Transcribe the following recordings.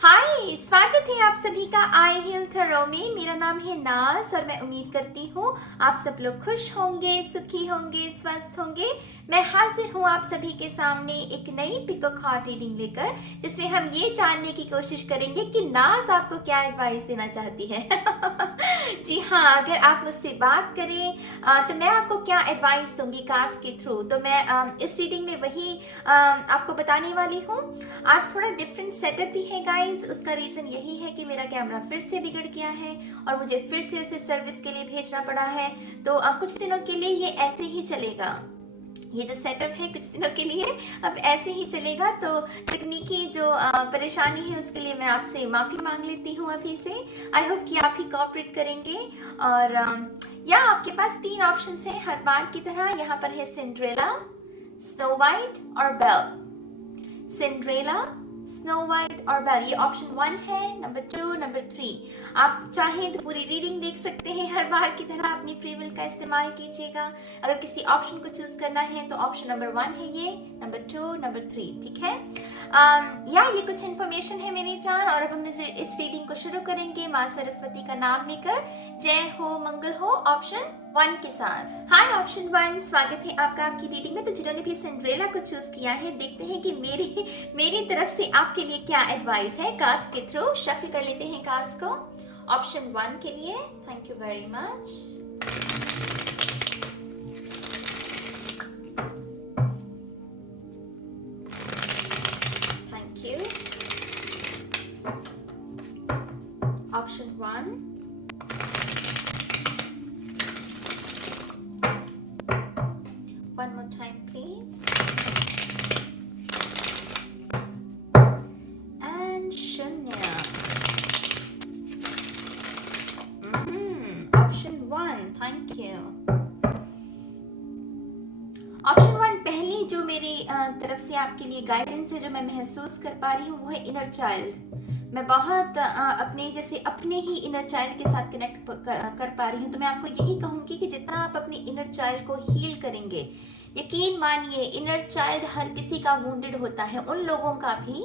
हाय, स्वागत है आप सभी का आई हिल थरो में। मेरा नाम है नाज और मैं उम्मीद करती हूँ आप सब लोग खुश होंगे, सुखी होंगे, स्वस्थ होंगे। मैं हाजिर हूँ आप सभी के सामने एक नई पिकॉक हार्ट रीडिंग लेकर, जिसमें हम ये जानने की कोशिश करेंगे कि नाज आपको क्या एडवाइस देना चाहती है। जी हाँ, अगर आप मुझसे बात करें तो मैं आपको क्या एडवाइस दूंगी कार्ड्स के थ्रू, तो मैं इस रीडिंग में वही आपको बताने वाली हूँ। आज थोड़ा डिफरेंट सेटअप भी है गाइस। उसका रीजन यही है कि मेरा कैमरा फिर से बिगड़ गया है और मुझे फिर से उसे सर्विस के लिए भेजना पड़ा है। तो कुछ दिनों के लिए ये ऐसे ही चलेगा। ये जो सेटअप है कुछ दिनों के लिए अब ऐसे ही चलेगा। तो तकनीकी जो परेशानी है उसके लिए मैं आपसे माफ़ी मांग लेती हूँ अभी से। आई होप कि आप ही कोऑपरेट करेंगे। और या आपके पास 3 ऑप्शंस हैं हर बार की तरह। यहाँ पर है सिंड्रेला, स्नो वाइट और बेल। सिंड्रेला, स्नो वाइट और बेल, ये ऑप्शन 1 है। Number 2, number 3। आप चाहें तो पूरी रीडिंग देख सकते हैं हर बार की तरह। अपनी फ्री विल का इस्तेमाल कीजिएगा। अगर किसी ऑप्शन को चूज करना है तो ऑप्शन नंबर 1 है ये, नंबर 2, नंबर 3, ठीक है। या ये कुछ इन्फॉर्मेशन है मेरी जान। और अब हम इस रीडिंग को शुरू करेंगे माँ सरस्वती का नाम लेकर। जय हो मंगल हो ऑप्शन 1 के साथ। हाय ऑप्शन 1, स्वागत है आपका आपकी रीडिंग में। तो जिन्होंने भी सिंड्रेला को चूज किया है, देखते हैं कि मेरी तरफ से आपके लिए क्या एडवाइस है कार्ड्स के थ्रू। शफल कर लेते हैं कार्ड्स को ऑप्शन 1 के लिए। Thank you very much. Thank you. Option 1, one more time please. And शून्य। Option 1, thank you. ऑप्शन 1, पहली जो मेरी तरफ से आपके लिए गाइडेंस है, जो मैं महसूस कर पा रही हूँ, वो है इनर चाइल्ड। मैं बहुत अपने जैसे अपने ही इनर चाइल्ड के साथ कनेक्ट कर पा रही हूँ। तो मैं आपको यही कहूँगी कि जितना आप अपने इनर चाइल्ड को हील करेंगे, यकीन मानिए इनर चाइल्ड हर किसी का वुंडेड होता है। उन लोगों का भी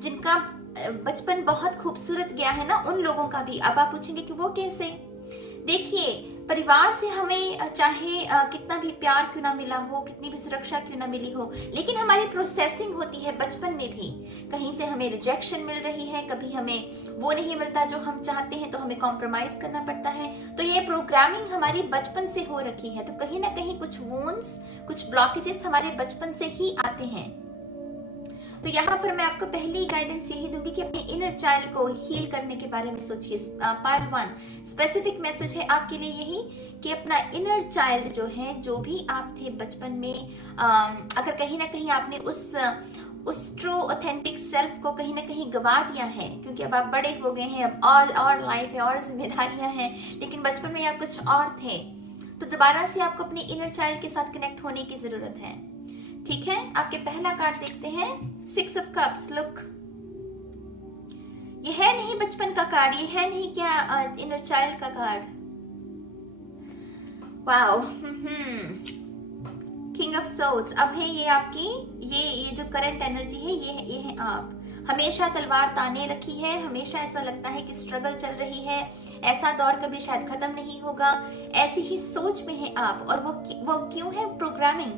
जिनका बचपन बहुत खूबसूरत गया है ना, उन लोगों का भी। अब आप पूछेंगे कि वो कैसे। देखिए, परिवार से हमें चाहे कितना भी प्यार क्यों ना मिला हो, कितनी भी सुरक्षा क्यों ना मिली हो, लेकिन हमारी प्रोसेसिंग होती है बचपन में भी। कहीं से हमें रिजेक्शन मिल रही है, कभी हमें वो नहीं मिलता जो हम चाहते हैं, तो हमें कॉम्प्रोमाइज करना पड़ता है। तो ये प्रोग्रामिंग हमारी बचपन से हो रखी है। तो कहीं ना कहीं कुछ वोन्स, कुछ ब्लॉकेजेस हमारे बचपन से ही आते हैं। तो यहाँ पर मैं आपको पहली गाइडेंस यही दूंगी कि अपने इनर चाइल्ड को हील करने के बारे में सोचिए। पार्ट 1 स्पेसिफिक मैसेज है आपके लिए यही कि अपना इनर चाइल्ड जो है, जो भी आप थे बचपन में, अगर कहीं ना कहीं आपने उस ट्रू ऑथेंटिक सेल्फ को कहीं ना कहीं गवा दिया है, क्योंकि अब आप बड़े हो गए हैं, अब और लाइफ है और जिम्मेदारियां हैं, लेकिन बचपन में आप कुछ और थे। तो दोबारा से आपको अपने इनर चाइल्ड के साथ कनेक्ट होने की जरूरत है, ठीक है। आपके पहला कार्ड देखते हैं, 6 ऑफ कप्स। लुक, ये है नहीं बचपन का कार्ड, ये है नहीं क्या इनर चाइल्ड का card. Wow, king of swords. अब है ये आपकी, ये जो करंट एनर्जी है, ये है आप। हमेशा तलवार ताने रखी है, हमेशा ऐसा लगता है कि स्ट्रगल चल रही है, ऐसा दौर कभी शायद खत्म नहीं होगा, ऐसी ही सोच में है आप। और वो क्यों है? प्रोग्रामिंग।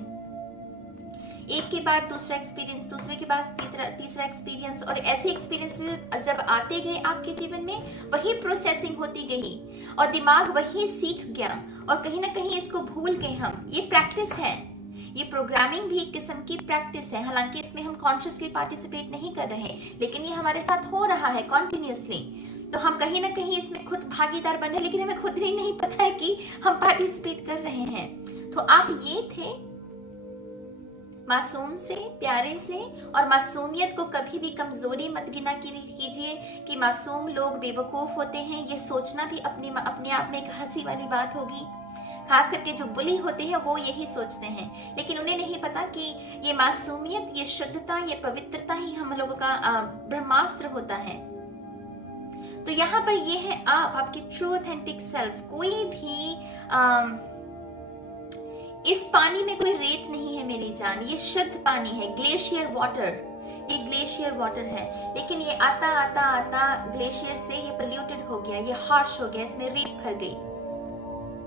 एक के बाद दूसरा एक्सपीरियंस, दूसरे के बाद तीसरा एक्सपीरियंस, और ऐसे एक्सपीरियंस जब आते गए आपके जीवन में, वही प्रोसेसिंग होती गई और दिमाग वही सीख गया, और कहीं ना कहीं इसको भूल गए हम। ये प्रैक्टिस है, ये प्रोग्रामिंग भी एक किस्म की प्रैक्टिस है। हालांकि इसमें हम कॉन्शियसली पार्टिसिपेट नहीं कर रहे, लेकिन ये हमारे साथ हो रहा है कॉन्टिन्यूसली। तो हम कहीं ना कहीं इसमें खुद भागीदार बन रहे, लेकिन हमें खुद ही नहीं पता है कि हम पार्टिसिपेट कर रहे हैं। तो आप ये थे मासूम से, प्यारे से। और मासूमियत को कभी भी कमजोरी मत गिना कीजिए कि मासूम लोग बेवकूफ होते हैं। ये सोचना भी अपने आप में एक हंसी वाली बात होगी। खास करके जो बुली होते हैं वो यही सोचते हैं, लेकिन उन्हें नहीं पता कि ये मासूमियत, ये शुद्धता, ये पवित्रता ही हम लोगों का ब्रह्मास्त्र होता है। तो यहाँ पर ये है आप, आपकी ट्रू ऑथेंटिक सेल्फ। कोई भी इस पानी में कोई रेत नहीं है मेरी जान, ये शुद्ध पानी है, ग्लेशियर वाटर। ये ग्लेशियर वाटर है, लेकिन ये आता आता आता ग्लेशियर से ये पोल्यूटेड हो गया, ये हार्श हो गया, इसमें रेत भर गई।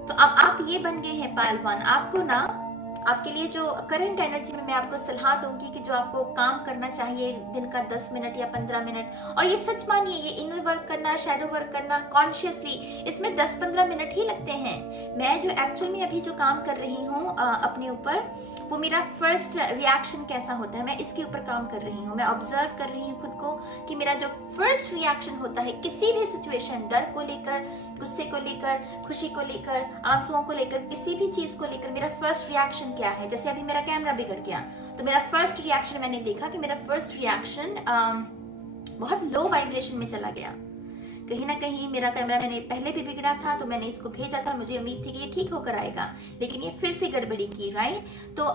तो अब आप ये बन गए हैं पहलवान। आपको ना, आपके लिए जो करंट एनर्जी में मैं आपको सलाह दूंगी कि जो आपको काम करना चाहिए दिन का 10 मिनट या 15 मिनट, और ये सच मानिए, ये इनर वर्क करना, शैडो वर्क करना कॉन्शियसली, इसमें 10-15 मिनट ही लगते हैं। मैं जो एक्चुअल में अभी जो काम कर रही हूँ अपने ऊपर, वो मेरा फर्स्ट रिएक्शन कैसा होता है, मैं इसके ऊपर काम कर रही हूँ। मैं ऑब्जर्व कर रही हूँ खुद को कि मेरा जो फर्स्ट रिएक्शन होता है किसी भी सिचुएशन, डर को लेकर, गुस्से को लेकर, खुशी को लेकर, आंसुओं को लेकर, किसी भी चीज को लेकर मेरा फर्स्ट रिएक्शन क्या है। जैसे अभी मेरा कैमरा बिगड़ गया, तो मेरा फर्स्ट रिएक्शन, मैंने देखा कि मेरा फर्स्ट रिएक्शन बहुत लो वाइब्रेशन में चला गया। कहीं ना कहीं मेरा कैमरा, मैंने पहले भी बिगड़ा था तो मैंने इसको भेजा था, मुझे उम्मीद थी कि ये ठीक होकर आएगा, लेकिन ये फिर से गड़बड़ी की, राइट। तो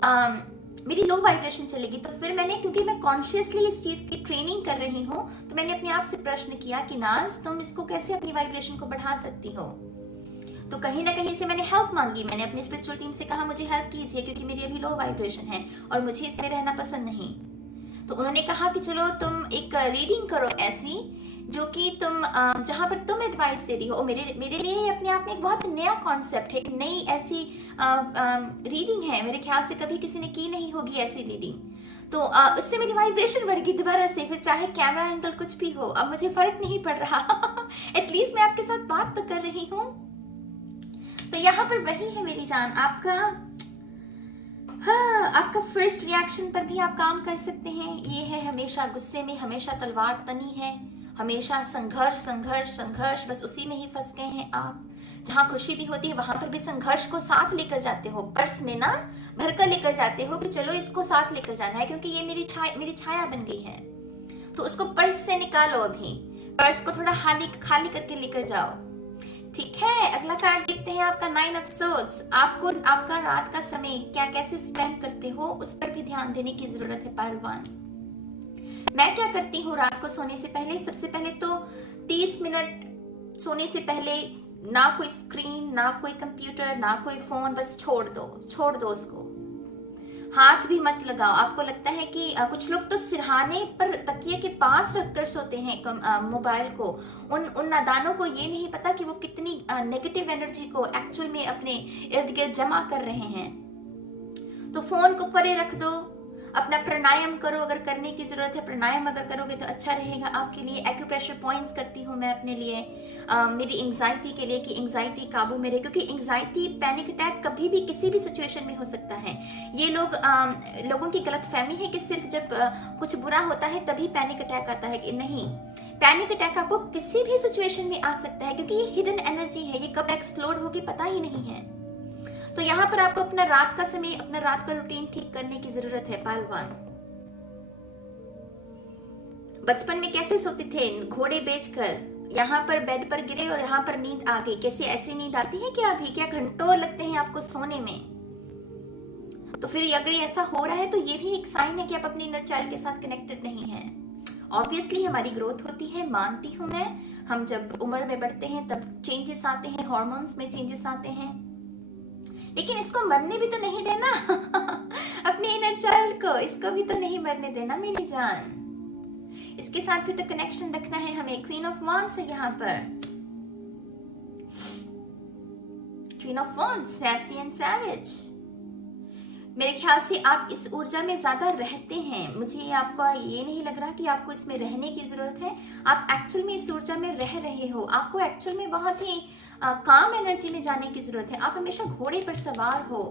मेरी लो वाइब्रेशन चलेगी। तो फिर मैंने, क्योंकि मैं कॉन्शियसली इस चीज की ट्रेनिंग कर रही हूँ, तो मैंने अपने आप से प्रश्न किया कि नाज, तुम इसको कैसे अपनी वाइब्रेशन को बढ़ा सकती हो। तो कहीं ना कहीं से मैंने हेल्प मांगी, मैंने अपनी स्पिरिचुअल टीम से कहा मुझे हेल्प कीजिए, क्योंकि मेरी अभी लो वाइब्रेशन है और मुझे इसमें रहना पसंद नहीं। तो उन्होंने कहा कि चलो तुम एक रीडिंग करो ऐसी, जो कि तुम जहां पर तुम एडवाइस दे रही हो। मेरे लिए अपने आप में एक बहुत नया कॉन्सेप्ट है, एक नई ऐसी रीडिंग है, मेरे ख्याल से कभी किसी ने की नहीं होगी ऐसी रीडिंग। तो उससे मेरी वाइब्रेशन बढ़ गई दोबारा से, फिर चाहे कैमरा एंगल कुछ भी हो, अब मुझे फर्क नहीं पड़ रहा। एटलीस्ट मैं आपके साथ बात तो कर रही हूँ। तो यहाँ पर वही है मेरी जान, आपका, हाँ, आपका फर्स्ट रिएक्शन पर भी आप काम कर सकते हैं। ये है हमेशा गुस्से में हमेशा तलवार तनी है, हमेशा संघर्ष संघर्ष संघर्ष, बस उसी में ही फंस गए हैं आप। जहाँ खुशी भी होती है वहां पर भी संघर्ष को साथ लेकर जाते हो, पर्स में ना भरकर लेकर जाते हो कि चलो इसको साथ लेकर जाना है, क्योंकि ये मेरी छाया बन गई है। तो उसको पर्स से निकालो, अभी पर्स को थोड़ा खाली करके लेकर जाओ, ठीक है। अगला कार्ड देखते हैं आपका 9 ऑफ सोर्ड्स। आपको आपका रात का समय क्या कैसे स्पेंड करते हो, उस पर भी ध्यान देने की जरूरत है पहलवान। मैं क्या करती हूँ रात को सोने से पहले, सबसे पहले तो 30 मिनट सोने से पहले ना कोई स्क्रीन, ना कोई कंप्यूटर, ना कोई फोन, बस छोड़ दो उसको, हाथ भी मत लगाओ। आपको लगता है कि कुछ लोग तो सिरहाने पर तकिए के पास रखकर सोते हैं मोबाइल को। उन नादानों को ये नहीं पता कि वो कितनी नेगेटिव एनर्जी को एक्चुअल में अपने इर्द गिर्द जमा कर रहे हैं। तो फोन को परे रख दो, अपना प्राणायाम करो, अगर करने की जरूरत है प्राणायाम अगर करोगे तो अच्छा रहेगा आपके लिए। एक्यूप्रेशर पॉइंट्स करती हूँ मैं अपने लिए, मेरी एंजाइटी के लिए, कि एंजाइटी काबू में रहे, क्योंकि एंजाइटी, पैनिक अटैक कभी भी किसी भी सिचुएशन में हो सकता है। ये लोगों की गलतफहमी है कि सिर्फ जब कुछ बुरा होता है तभी पैनिक अटैक आता है, कि नहीं, पैनिक अटैक आपको किसी भी सिचुएशन में आ सकता है, क्योंकि ये हिडन एनर्जी है, ये कब एक्सप्लोड होगी पता ही नहीं है। तो यहाँ पर आपको अपना रात का समय, अपना रात का रूटीन ठीक करने की जरूरत है पहलवान। बचपन में कैसे सोते थे, घोड़े बेचकर, यहाँ पर बेड पर गिरे और यहाँ पर नींद आ गई। कैसे ऐसी नींद आती है क्या अभी? क्या घंटों लगते हैं आपको सोने में? तो फिर अगर ऐसा हो रहा है तो ये भी एक साइन है कि आप अपने इनर चाइल्ड के साथ कनेक्टेड नहीं है। ऑब्वियसली हमारी ग्रोथ होती है, मानती हूं मैं, हम जब उम्र में बढ़ते हैं तब चेंजेस आते हैं, हॉर्मोन्स में चेंजेस आते हैं, लेकिन इसको मरने भी तो नहीं देना। अपने इनर चाइल्ड को, इसको भी तो नहीं मरने देना मेरी जान। इसके साथ भी तो कनेक्शन रखना है हमें। क्वीन ऑफ वांड्स है यहाँ पर, queen of wands, sassy and savage. मेरे ख्याल से आप इस ऊर्जा में ज्यादा रहते हैं। मुझे आपका ये नहीं लग रहा कि आपको इसमें रहने की जरूरत है। आप एक्चुअल में इस ऊर्जा में रह रहे हो। आपको एक्चुअल में बहुत ही काम एनर्जी में जाने की जरूरत है। आप हमेशा घोड़े पर सवार हो,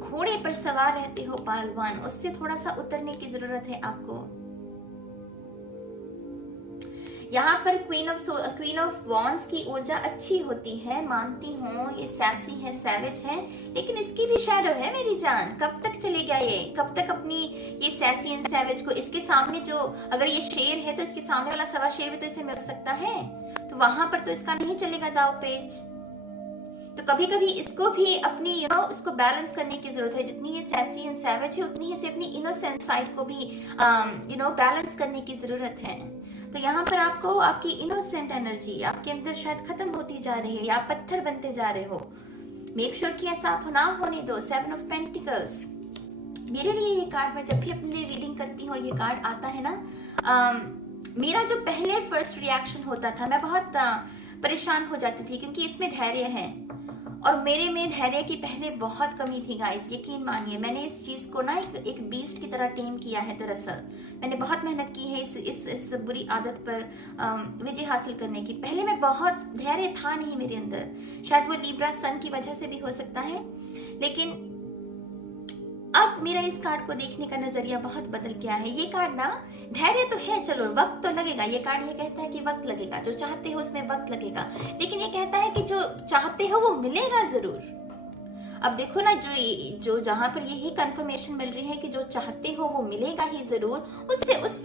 घोड़े पर सवार रहते हो पहलवान, उससे थोड़ा सा उतरने की जरूरत है आपको। यहाँ पर क्वीन ऑफ वॉन्ड्स की ऊर्जा अच्छी होती है, मानती हूँ, ये सैसी है, सैवेज है, लेकिन इसकी भी शैडो है मेरी जान। कब तक चलेगा ये? कब तक अपनी ये सैसी एंड सैवेज को, इसके सामने जो, अगर ये शेर है तो इसके सामने वाला सवा शेर भी तो इसे मिल सकता है, तो वहां पर तो इसका नहीं चलेगा दाव पेच। तो कभी कभी इसको भी अपनी उसको बैलेंस करने की जरूरत है। जितनी ये सैसी एंड सैवेज है उतनी ही से अपनी इनोसेंट साइड को भी बैलेंस करने की जरूरत है। तो यहाँ पर आपको आपकी इनोसेंट एनर्जी आपके अंदर शायद खत्म होती जा रही है, या आप पत्थर बनते जा रहे हो। मेक श्योर कि ऐसा आप ना होने दो। 7 ऑफ पेंटिकल्स, मेरे लिए ये कार्ड, मैं जब भी अपने लिए रीडिंग करती हूँ और ये कार्ड आता है ना, मेरा जो पहले फर्स्ट रिएक्शन होता था, मैं बहुत परेशान हो जाती थी क्योंकि इसमें धैर्य है और मेरे में धैर्य की पहले बहुत कमी थी गाइस, यकीन मानिए। मैंने इस चीज को ना एक बीस्ट की तरह टेम किया है। दरअसल मैंने बहुत मेहनत की है इस बुरी आदत पर विजय हासिल करने की। पहले मैं बहुत धैर्य था नहीं मेरे अंदर, शायद वो लिब्रा सन की वजह से भी हो सकता है, लेकिन अब मेरा इस कार्ड को देखने का नजरिया बहुत बदल गया है। ये कार्ड ना, धैर्य तो है, चलो वक्त तो लगेगा। ये कार्ड ये कहता है कि वक्त लगेगा, जो चाहते हो उसमें वक्त लगेगा, लेकिन ये कहता है कि जो चाहते हो वो मिलेगा जरूर। अब देखो ना, जो जहां पर यही कंफर्मेशन मिल रही है कि जो चाहते हो वो मिलेगा ही जरूर,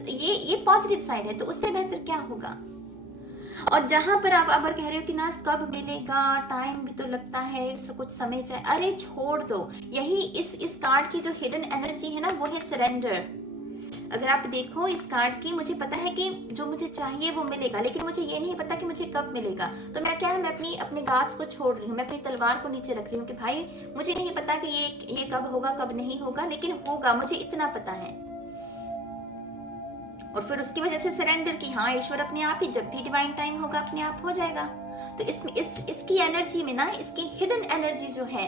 ये पॉजिटिव साइड है, तो उससे बेहतर क्या होगा। और जहां पर आप अगर कह रहे हो कि ना कब मिलेगा, टाइम भी तो लगता है, कुछ समय चाहिए, अरे छोड़ दो। यही इस कार्ड की जो हिडन एनर्जी है ना, वो है सरेंडर। अगर आप देखो इस कार्ड की, मुझे पता है कि जो मुझे चाहिए वो मिलेगा, लेकिन मुझे ये नहीं पता कि मुझे कब मिलेगा। तो मैं क्या है, मैं अपने गार्ड्स को छोड़ रही हूँ, मैं अपनी तलवार को नीचे रख रही हूँ कि भाई मुझे नहीं पता कि ये कब होगा कब नहीं होगा, लेकिन होगा, मुझे इतना पता है। और फिर उसकी वजह से सरेंडर की, हाँ ईश्वर अपने आप ही, जब भी डिवाइन टाइम होगा अपने आप हो जाएगा। तो इसकी एनर्जी में ना, इसकी हिडन एनर्जी जो है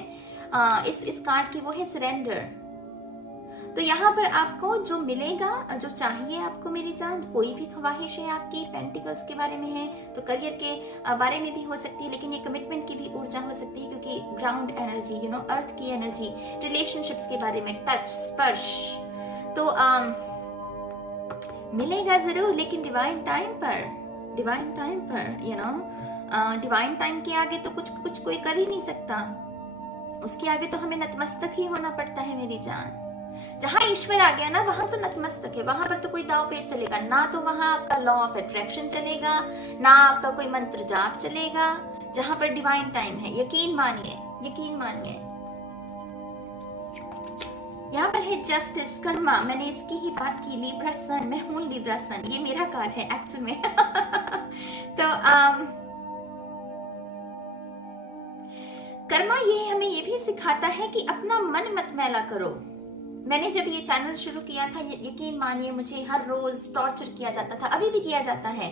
इस कार्ड की, वो है सरेंडर। तो यहाँ पर आपको जो मिलेगा, जो चाहिए आपको मेरी जान, कोई भी ख्वाहिश है आपकी, पेंटिकल्स के बारे में है तो करियर के बारे में भी हो सकती है, लेकिन ये कमिटमेंट की भी ऊर्जा हो सकती है क्योंकि ग्राउंड एनर्जी, अर्थ की एनर्जी, रिलेशनशिप्स के बारे में, टच, स्पर्श, तो मिलेगा जरूर, लेकिन डिवाइन टाइम पर, डिवाइन टाइम के आगे तो कुछ कोई कर ही नहीं सकता। उसके आगे तो हमें नतमस्तक ही होना पड़ता है मेरी जान। जहां ईश्वर आ गया ना, वहां तो नतमस्तक है, वहां पर तो कोई दाव पेच चलेगा ना, तो वहां आपका लॉ ऑफ अट्रैक्शन चलेगा ना, आपका कोई मंत्र जाप चलेगा। जहां पर डिवाइन टाइम है, यकीन मानिए, यकीन मानिए। यहाँ पर है जस्टिस, कर्मा, मैंने इसकी ही बात की, लिब्रा सन, मैं हूँ लिब्रा सन, ये मेरा कार्ड है एक्चुअल में। तो कर्मा ये हमें ये भी सिखाता है कि अपना मन मत मैला करो। मैंने जब ये चैनल शुरू किया था, यकीन मानिए मुझे हर रोज टॉर्चर किया जाता था, अभी भी किया जाता है।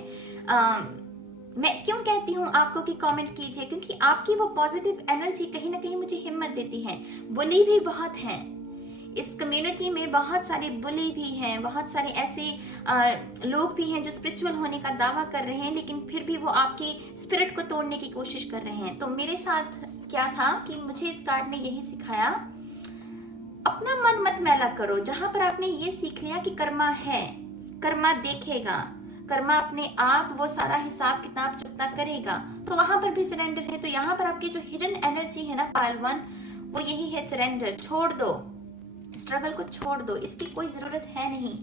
मैं क्यों कहती हूँ आपको कि कमेंट कीजिए, क्योंकि आपकी वो पॉजिटिव एनर्जी कहीं ना कहीं मुझे हिम्मत देती है। बुली भी बहुत हैं इस कम्युनिटी में, बहुत सारे बुली भी हैं, बहुत सारे ऐसे लोग भी हैं जो स्पिरिचुअल होने का दावा कर रहे हैं, लेकिन फिर भी वो आपके स्पिरिट को तोड़ने की कोशिश कर रहे हैं। तो मेरे साथ क्या था कि मुझे इस कार्ड ने यही सिखाया, अपना मन मत मैला करो। जहां पर आपने ये सीख लिया कि कर्मा है, कर्मा देखेगा, कर्मा अपने आप वो सारा हिसाब किताब चुकता करेगा, तो वहां पर भी सरेंडर है। तो यहाँ पर आपकी जो हिडन एनर्जी है ना पाइल वन, वो यही है सरेंडर। छोड़ दो, स्ट्रगल को छोड़ दो, इसकी कोई जरूरत है नहीं,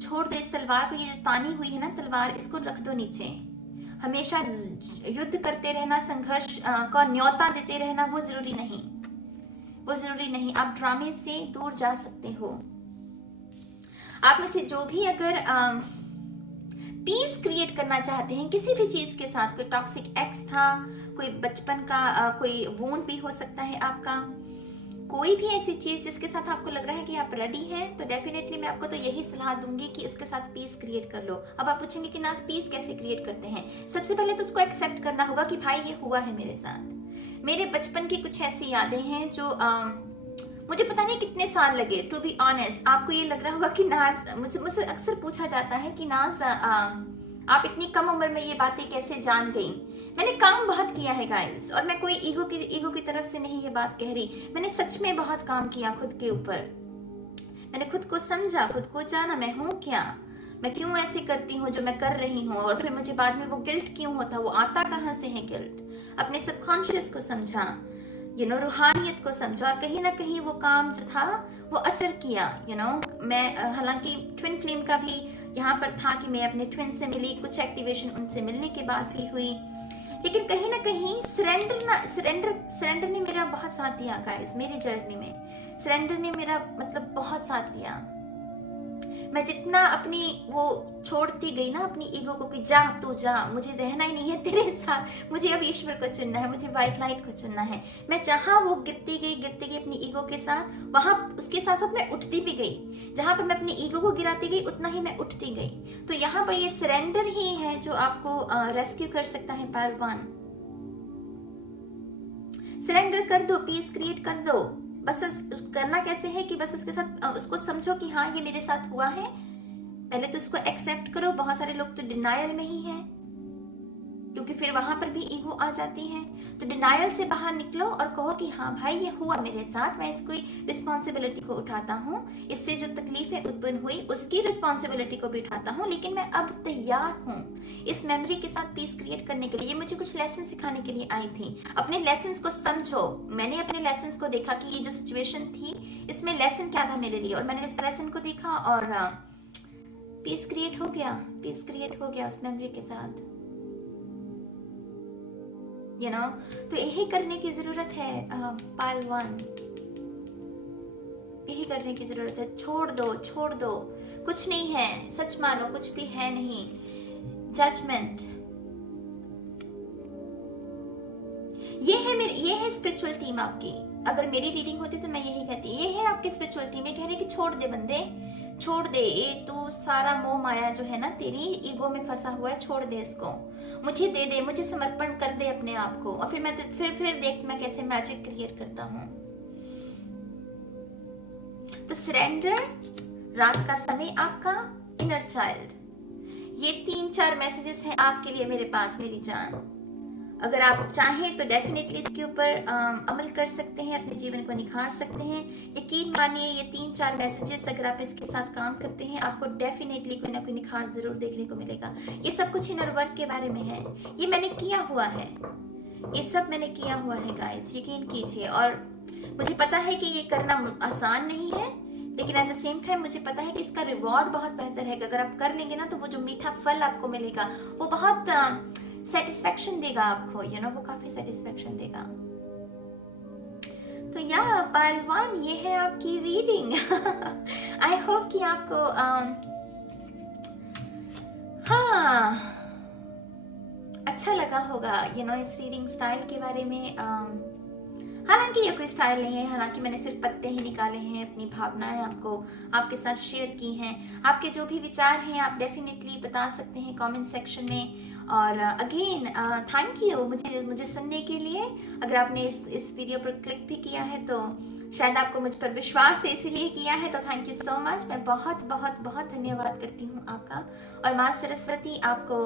छोड़ दो इस तलवार को। ये जो तानी हुई है ना तलवार, इसको रख दो नीचे। हमेशा युद्ध करते रहना, संघर्ष का न्योता देते रहना, वो जरूरी नहीं, वो जरूरी नहीं। आप ड्रामे से दूर जा सकते हो। आप में से जो भी अगर पीस क्रिएट करना चाहते हैं किसी भी चीज के साथ, कोई टॉक्सिक एक्स था, कोई बचपन का कोई वोंड भी हो सकता है आपका, कोई भी ऐसी चीज जिसके साथ आपको लग रहा है कि आप रेडी हैं, तो डेफिनेटली मैं आपको तो यही सलाह दूंगी कि उसके साथ पीस क्रिएट कर लो। अब आप पूछेंगे कि नाज पीस कैसे क्रिएट करते हैं? सबसे पहले तो उसको एक्सेप्ट करना होगा कि भाई ये हुआ है मेरे साथ। मेरे बचपन की कुछ ऐसी यादें हैं जो मुझे पता नहीं कितने साल लगे, टू बी ऑनेस्ट। आपको ये लग रहा होगा कि नाज, मुझसे अक्सर पूछा जाता है कि नाज आप इतनी कम उम्र में ये बातें कैसे जान गई? मैंने काम बहुत किया है गाइस, और मैं कोई ईगो की तरफ से नहीं ये बात कह रही। मैंने सच में बहुत काम किया खुद के ऊपर। मैंने खुद को समझा, खुद को जाना, मैं हूँ क्या, मैं क्यों ऐसे करती हूँ जो मैं कर रही हूँ, और फिर मुझे बाद में वो गिल्ट क्यों होता, वो आता कहाँ से है गिल्ट। अपने सबकॉन्शियस को समझा, रूहानियत को समझा, और कहीं ना कहीं वो काम जो था वो असर किया। मैं हालांकि ट्विन फ्लेम का भी यहाँ पर था कि मैं अपने ट्विन से मिली, कुछ एक्टिवेशन उनसे मिलने के बाद भी हुई, लेकिन कहीं ना कहीं सरेंडर ने मेरा बहुत साथ दिया गाइस। मेरी जर्नी में सरेंडर ने मेरा बहुत साथ दिया। मैं जितना अपनी वो छोड़ती गई ना अपनी ईगो को कि जा तू जा, मुझे रहना ही नहीं है तेरे साथ, मुझे अब ईश्वर को चुनना है, मुझे व्हाइट लाइट को चुनना है। मैं जहाँ वो गिरती गई अपनी ईगो के साथ, वहाँ उसके साथ साथ मैं उठती भी गई। जहाँ पर मैं अपनी ईगो को गिराती गई उतना ही मैं उठती गई। तो यहाँ पर ये सरेंडर ही है जो आपको रेस्क्यू कर सकता है पहलवान। सरेंडर कर दो, पीस क्रिएट कर दो। बस करना कैसे है कि बस उसके साथ उसको समझो कि हाँ ये मेरे साथ हुआ है। पहले तो उसको एक्सेप्ट करो। बहुत सारे लोग तो डिनायल में ही हैं, क्योंकि फिर वहां पर भी ईगो आ जाती है। तो डिनायल से बाहर निकलो और कहो कि हाँ भाई ये हुआ मेरे साथ, मैं इसको रिस्पॉन्सिबिलिटी को उठाता हूँ, इससे जो तकलीफें उत्पन्न हुई उसकी रिस्पॉन्सिबिलिटी को भी उठाता हूँ, लेकिन मैं अब तैयार हूँ इस मेमोरी के साथ पीस क्रिएट करने के लिए। ये मुझे कुछ लेसन सिखाने के लिए आई थी। अपने लेसन को समझो। मैंने अपने लेसन को देखा कि ये जो सिचुएशन थी इसमें लेसन क्या था मेरे लिए, और मैंने उस लेसन को देखा और पीस क्रिएट हो गया। पीस क्रिएट हो गया उस मेमोरी के साथ, यू नो। तो यही करने की जरूरत है पहलवान, यही करने की जरूरत है। छोड़ दो, छोड़ दो, कुछ नहीं है, सच मानो कुछ भी है नहीं। जजमेंट, ये है स्पिरिचुअल टीम आपकी। अगर मेरी रीडिंग होती तो मैं यही कहती, ये है आपकी स्पिरिचुअल टीम। ये कह रही कि छोड़ दे बंदे, छोड़ दे, ये तू सारा मोह माया जो है ना तेरी ईगो में फंसा हुआ है, छोड़ दे इसको, मुझे दे दे, मुझे समर्पण कर दे अपने आप को, और फिर मैं फिर देख मैं कैसे मैजिक क्रिएट करता हूँ। तो सरेंडर, रात का समय आपका, इनर चाइल्ड, ये 3-4 मैसेजेस हैं आपके लिए मेरे पास मेरी जान। अगर आप चाहें तो डेफिनेटली इसके ऊपर अमल कर सकते हैं, अपने जीवन को निखार सकते हैं। यकीन मानिए ये 3-4 मैसेजेस अगर आप इसके साथ काम करते हैं आपको डेफिनेटली कोई ना कोई निखार जरूर देखने को मिलेगा। ये सब कुछ इनर वर्क के बारे में है, ये मैंने किया हुआ है, ये सब मैंने किया हुआ है गाइस, यकीन कीजिए। और मुझे पता है कि ये करना आसान नहीं है, लेकिन एट द सेम टाइम मुझे पता है कि इसका रिवॉर्ड बहुत बेहतर है। अगर आप कर लेंगे ना तो वो जो मीठा फल आपको मिलेगा वो बहुत सेटिस्फेक्शन देगा आपको, यू नो, वो काफी सेटिस्फेक्शन देगा। तो या पहलवान, ये है आपकी रीडिंग। आई होप कि आपको हाँ अच्छा लगा होगा, यू नो, इस रीडिंग स्टाइल के बारे में। हालांकि ये कोई स्टाइल नहीं है, हालांकि मैंने सिर्फ पत्ते ही निकाले हैं, अपनी भावनाएं आपको आपके साथ शेयर की हैं। आपके जो भी विचार हैं आप डेफिनेटली बता सकते हैं कमेंट सेक्शन में। और अगेन थैंक यू मुझे सुनने के लिए। अगर आपने इस वीडियो पर क्लिक भी किया है तो शायद आपको मुझ पर विश्वास है इसीलिए किया है, तो थैंक यू सो मच। मैं बहुत बहुत बहुत धन्यवाद करती हूँ आपका। और माँ सरस्वती आपको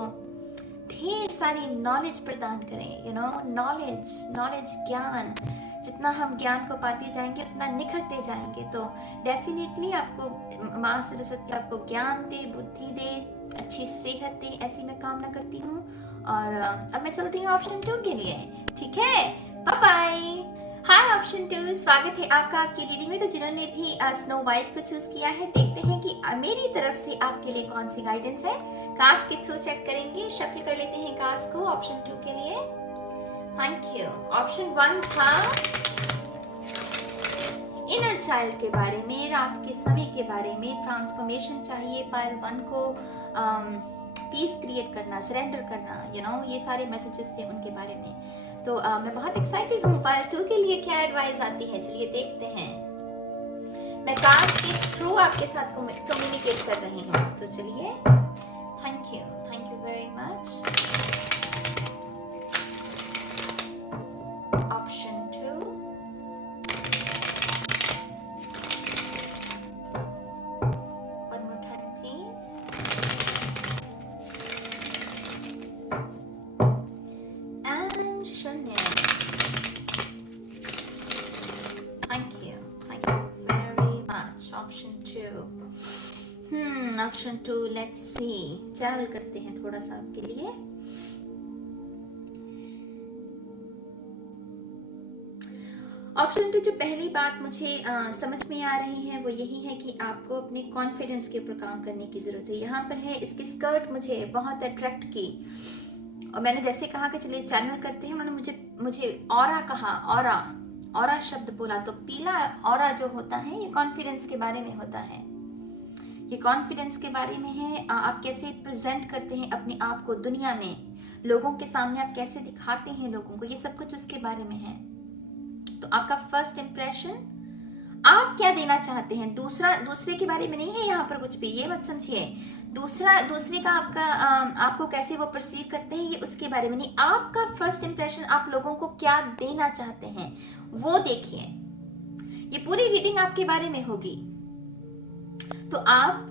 ढेर सारी नॉलेज प्रदान करें, यू नो, नॉलेज ज्ञान। जितना हम ज्ञान को पाते जाएंगे उतना निखरते जाएंगे। तो डेफिनेटली आपको माँ सरस्वती आपको ज्ञान दे, बुद्धि दे, अच्छी सेहत दे, ऐसी मैं कामना करती हूँ। और अब मैं चलती हूँ ऑप्शन 2 के लिए, ठीक है? Bye bye. हाय ऑप्शन 2, स्वागत है आपका आपकी रीडिंग में। तो जिन्होंने भी स्नो वाइट को चूज किया है, देखते हैं कि मेरी तरफ से आपके लिए कौन सी गाइडेंस है। कार्ड्स के थ्रू चेक करेंगे, शफल कर लेते हैं कार्ड्स को ऑप्शन 2 के लिए। Thank you. ऑप्शन 1 था इनर चाइल्ड के बारे में, रात के समय के बारे में, ट्रांसफॉर्मेशन चाहिए पाइल 1 को, पीस क्रिएट करना, सरेंडर करना, यू नो, ये सारे मैसेजेस थे उनके बारे में। तो मैं बहुत एक्साइटेड हूँ पाइल 2 के लिए क्या एडवाइस आती है, चलिए देखते हैं। मैं कार्ड्स के थ्रू आपके साथ कम्युनिकेट कर रही हूँ, तो चलिए। Thank you very much. Option 2, one more time please. And शून्य। Thank you very much. Option 2. Option 2, let's see. Channel करते हैं थोड़ा सा आपके लिए। ऑप्शन 2 जो पहली बात मुझे समझ में आ रही है वो यही है कि आपको अपने कॉन्फिडेंस के ऊपर काम करने की जरूरत है। यहाँ पर है, इसकी स्कर्ट मुझे बहुत अट्रैक्ट की, और मैंने जैसे कहा कि चलिए चैनल करते हैं, उन्होंने मुझे ऑरा कहा, ऑरा शब्द बोला। तो पीला ऑरा जो होता है ये कॉन्फिडेंस के बारे में होता है, ये कॉन्फिडेंस के बारे में है। आप कैसे प्रेजेंट करते हैं अपने आप को दुनिया में, लोगों के सामने आप कैसे दिखाते हैं लोगों को, ये सब कुछ उसके बारे में है। तो आपका फर्स्ट इंप्रेशन, आप क्या देना चाहते हैं, दूसरे के बारे में नहीं है यहाँ पर कुछ भी, ये मत समझिए। दूसरे का आपको कैसे वो परसीव करते हैं, ये उसके बारे में नहीं। आपका फर्स्ट इंप्रेशन, आप लोगों को क्या देना चाहते हैं वो देखिए। ये पूरी रीडिंग आपके बारे में होगी। तो आप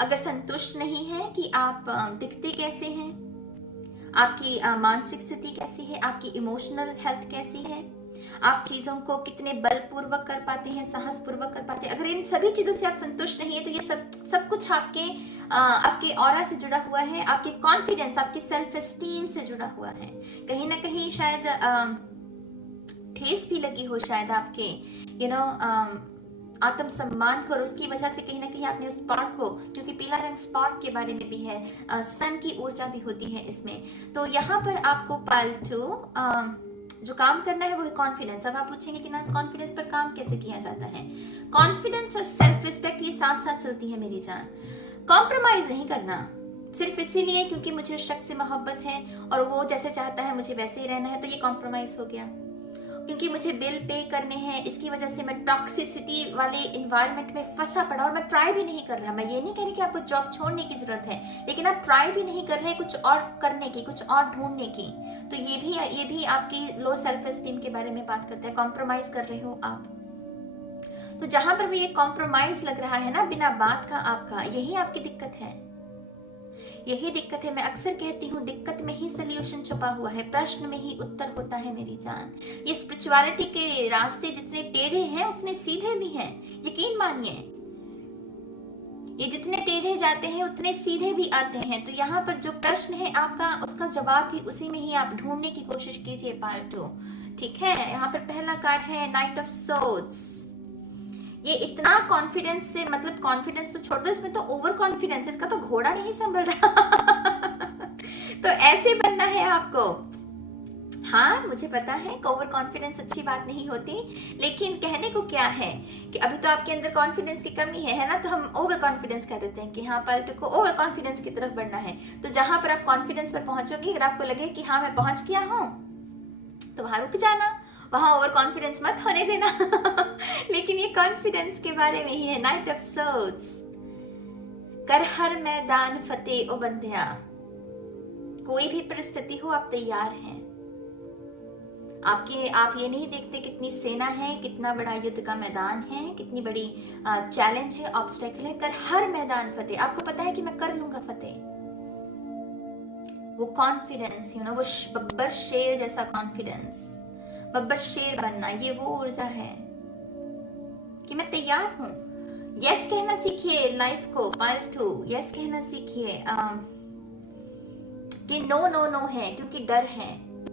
अगर संतुष्ट नहीं हैं कि आप दिखते कैसे हैं, आपकी मानसिक स्थिति कैसी है, आपकी इमोशनल हेल्थ कैसी है, आप चीजों को कितने बलपूर्वक कर पाते हैं, साहस पूर्वक कर पाते हैं, अगर इन सभी चीजों से आप संतुष्ट नहीं है तो ये सब कुछ आपके ऑरा से जुड़ा हुआ है, आपके कॉन्फिडेंस, आपकी सेल्फ एस्टीम से जुड़ा हुआ है। कहीं ना कहीं शायद ठेस भी लगी हो शायद आपके आत्मसम्मान को, और उसकी वजह से कहीं ना कहीं आपने उस स्पार्क को, क्योंकि पीला रंग स्पार्क के बारे में भी है, सन की ऊर्जा भी होती है इसमें। तो यहाँ पर आपको पालतू जो काम करना है वो है कॉन्फिडेंस। अब आप पूछेंगे कि ना इस कॉन्फिडेंस पर काम कैसे किया जाता है। कॉन्फिडेंस और सेल्फ रिस्पेक्ट ये साथ साथ चलती है मेरी जान। कॉम्प्रोमाइज नहीं करना सिर्फ इसीलिए क्योंकि मुझे उस शख्स से मोहब्बत है और वो जैसे चाहता है मुझे वैसे ही रहना है, तो ये कॉम्प्रोमाइज हो गया। क्योंकि मुझे बिल पे करने हैं, इसकी वजह से मैं टॉक्सिसिटी वाले इन्वायरमेंट में फंसा पड़ा और मैं ट्राई भी नहीं कर रहा। मैं ये नहीं कह रही कि आपको जॉब छोड़ने की जरूरत है, लेकिन आप ट्राई भी नहीं कर रहे कुछ और करने की, कुछ और ढूंढने की। तो ये भी आपकी लो सेल्फ एस्टीम के बारे में बात करता है। कॉम्प्रोमाइज कर रहे हो आप, तो जहां पर भी ये कॉम्प्रोमाइज लग रहा है ना बिना बात का आपका, यही आपकी दिक्कत है, यही दिक्कत है। मैं अक्सर कहती हूँ दिक्कत में ही सोल्यूशन छुपा हुआ है, प्रश्न में ही उत्तर होता है मेरी जान। ये स्पिरिचुअलिटी के रास्ते जितने टेढ़े हैं उतने सीधे भी हैं, यकीन मानिए। ये जितने टेढ़े जाते हैं उतने सीधे भी आते हैं। तो यहाँ पर जो प्रश्न है आपका, उसका जवाब भी उसी में ही आप ढूंढने की कोशिश कीजिए पार्टो, ठीक है। यहाँ पर पहला कार्ड है नाइट ऑफ सोर्ड्स। ये इतना कॉन्फिडेंस से, मतलब कॉन्फिडेंस तो छोड़ दो, इसमें तो ओवर कॉन्फिडेंस, इसका तो घोड़ा नहीं संभल रहा तो ऐसे बनना है आपको। हाँ मुझे पता है ओवर कॉन्फिडेंस अच्छी बात नहीं होती, लेकिन कहने को क्या है कि अभी तो आपके अंदर कॉन्फिडेंस की कमी है ना, तो हम ओवर कॉन्फिडेंस कह देते हैं कि हाँ पार्टी को ओवर कॉन्फिडेंस की तरफ बढ़ना है। तो जहां पर आप कॉन्फिडेंस पर पहुंचोगे, अगर आपको लगे कि हाँ मैं पहुंच गया हूं, तो वहां रुक जाना, वहां ओवर कॉन्फिडेंस मत होने देना लेकिन ये कॉन्फिडेंस के बारे में ही है। नाइट ऑफ सोर्ड्स, कर हर मैदान फतेह ओ बंदिया। कोई भी परिस्थिति हो आप तैयार हैं। आप ये नहीं देखते कितनी सेना है, कितना बड़ा युद्ध का मैदान है, कितनी बड़ी चैलेंज है, ऑब्स्टेकल है। कर हर मैदान फतेह, आपको पता है कि मैं कर लूंगा फतेह। वो कॉन्फिडेंस, वो बब्बर शेर जैसा कॉन्फिडेंस, बब्बर शेर बनना, ये वो ऊर्जा है कि मैं तैयार हूं। यस कहना सीखिए लाइफ को पालतू, यस कहना सीखिए। कि नो नो नो है क्योंकि डर है,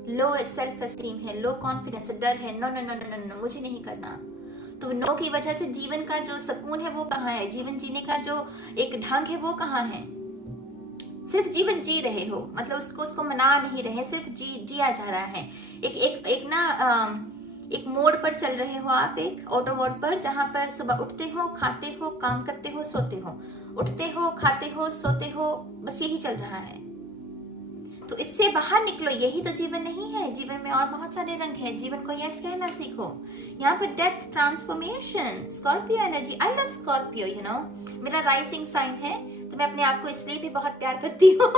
लो सेल्फ एस्टीम है, लो कॉन्फिडेंस, डर है, no no no no no no मुझे नहीं करना। तो नो की वजह से जीवन का जो सुकून है वो कहाँ है, जीवन जीने का जो एक ढंग है वो कहाँ है। सिर्फ जीवन जी रहे हो, मतलब उसको मना नहीं रहे, सिर्फ जिया जा रहा है। एक मोड़ पर चल रहे हो आप, एक ऑटो मोड पर, जहां पर सुबह उठते हो, खाते हो, काम करते हो, सोते हो, उठते हो, खाते हो, सोते हो, बस यही चल रहा है। तो इससे बाहर निकलो, यही तो जीवन नहीं है। जीवन में और बहुत सारे रंग हैं, जीवन को यस कहना सीखो। यहाँ पर death, transformation, Scorpio energy. I love Scorpio, मेरा राइजिंग साइन है, तो मैं अपने आप को इसलिए भी बहुत प्यार करती हूँ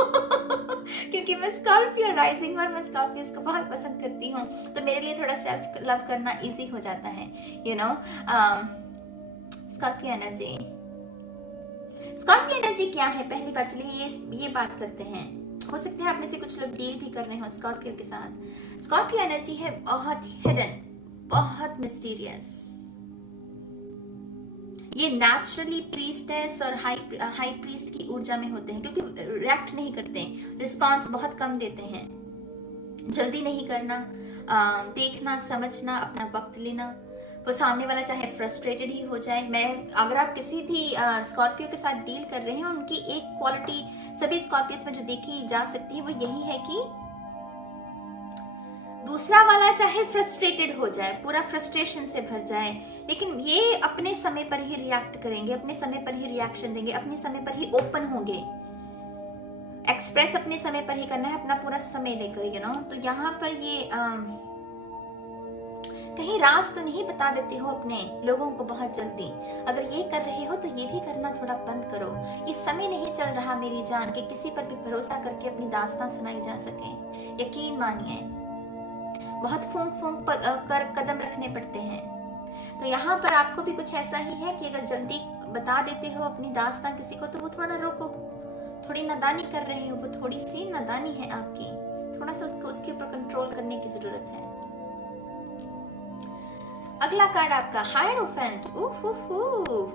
क्योंकि मैं स्कॉर्पियो राइजिंग और मैं स्कॉर्पियो को बहुत पसंद करती हूँ। तो मेरे लिए थोड़ा सेल्फ लव करना इजी हो जाता है, स्कॉर्पियो एनर्जी। स्कॉर्पियो एनर्जी क्या है, पहली बात चलिए ये बात करते हैं। हो सकता है आप में से कुछ लोग डील भी कर रहे हो स्कॉर्पियो के साथ। स्कॉर्पियो एनर्जी है बहुत हिडन, बहुत मिस्टीरियस। ये नेचुरली प्रीस्टेस और हाई प्रीस्ट की ऊर्जा में होते हैं, क्योंकि रिएक्ट नहीं करते, रिस्पांस बहुत कम देते हैं। जल्दी नहीं करना, देखना, समझना, अपना वक्त लेना। वो सामने वाला चाहे फ्रस्ट्रेटेड ही हो जाए। अगर आप किसी भी स्कॉर्पियो के साथ डील कर रहे हैं, उनकी एक क्वालिटी सभी स्कॉर्पियोस में जो देखी जा सकती है वो यही है कि दूसरा वाला चाहे फ्रस्ट्रेटेड हो जाए, पूरा फ्रस्ट्रेशन से भर जाए, लेकिन ये अपने समय पर ही रिएक्ट करेंगे, अपने समय पर ही रिएक्शन देंगे, अपने समय पर ही ओपन होंगे। एक्सप्रेस अपने समय पर ही करना है, अपना पूरा समय लेकर, तो यहाँ पर ये कहीं राज तो नहीं बता देते हो अपने लोगों को बहुत जल्दी। अगर ये कर रहे हो तो ये भी करना थोड़ा बंद करो। ये समय नहीं चल रहा मेरी जान कि किसी पर भी भरोसा करके अपनी दास्तां सुनाई जा सके। यकीन मानिए, बहुत फूंक फूंक कर कदम रखने पड़ते हैं। तो यहाँ पर आपको भी कुछ ऐसा ही है कि अगर जल्दी बता देते हो अपनी दास्तां किसी को, तो वो थोड़ा रोको। थोड़ी नादानी कर रहे हो, वो थोड़ी सी नादानी है आपकी, थोड़ा सा उसके ऊपर कंट्रोल करने की जरूरत है। अगला कार्ड आपका हायरोफेंट।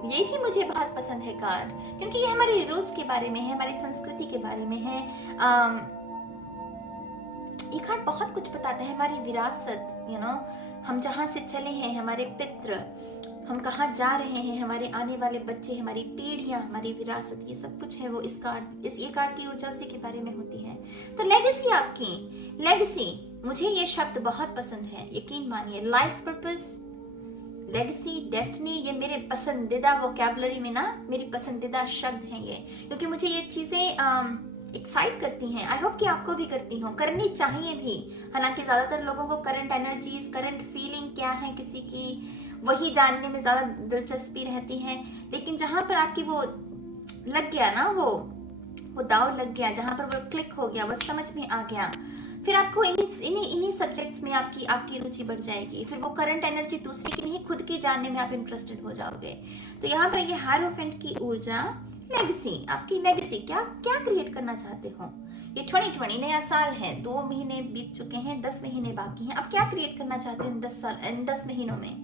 ये भी मुझे बहुत पसंद है कार्ड, क्योंकि ये हमारे रूट्स के बारे में है, हमारी संस्कृति के बारे में है। ये कार्ड बहुत कुछ बताता है, हमारी विरासत, हम जहाँ से चले हैं, हमारे पितृ, हम कहाँ जा रहे हैं, हमारे आने वाले बच्चे, हमारी पीढ़ियां, हमारी विरासत, ये सब कुछ है वो ये कार्ड की ऊर्जा उसी के बारे में होती है। तो लेगेसी, आपकी लेगेसी, मुझे ये शब्द बहुत पसंद है, यकीन मानिए। लाइफ पर्पस, लेगेसी, डेस्टिनी, ये मेरे पसंदीदा वोकैबुलरी में मेरी पसंदीदा शब्द हैं ये, क्योंकि मुझे ये चीजें एक्साइट करती हैं। आई होप कि आपको भी करती हो, करनी चाहिए भी। हालांकि ज्यादातर लोगों को करंट एनर्जीज, करंट फीलिंग क्या है किसी की, वही जानने में ज्यादा दिलचस्पी रहती है। लेकिन जहां पर आपकी वो लग गया ना, वो दाव लग गया, जहां पर वो क्लिक हो गया, वो समझ में आ गया, फिर आपको इन्हीं सब्जेक्ट्स में आपकी रुचि बढ़ जाएगी। फिर वो करंट एनर्जी दूसरी की नहीं, खुद की जानने में आप इंटरेस्टेड हो जाओगे। तो यहाँ पर ये हायरोफेंट की ऊर्जा, लेगेसी, आपकी लेगेसी, क्या क्रिएट करना चाहते हो। ये 2020 नया साल है, 2 महीने बीत चुके हैं, 10 महीने बाकी हैं। अब क्या क्रिएट करना चाहते हो इन 10 महीनों में,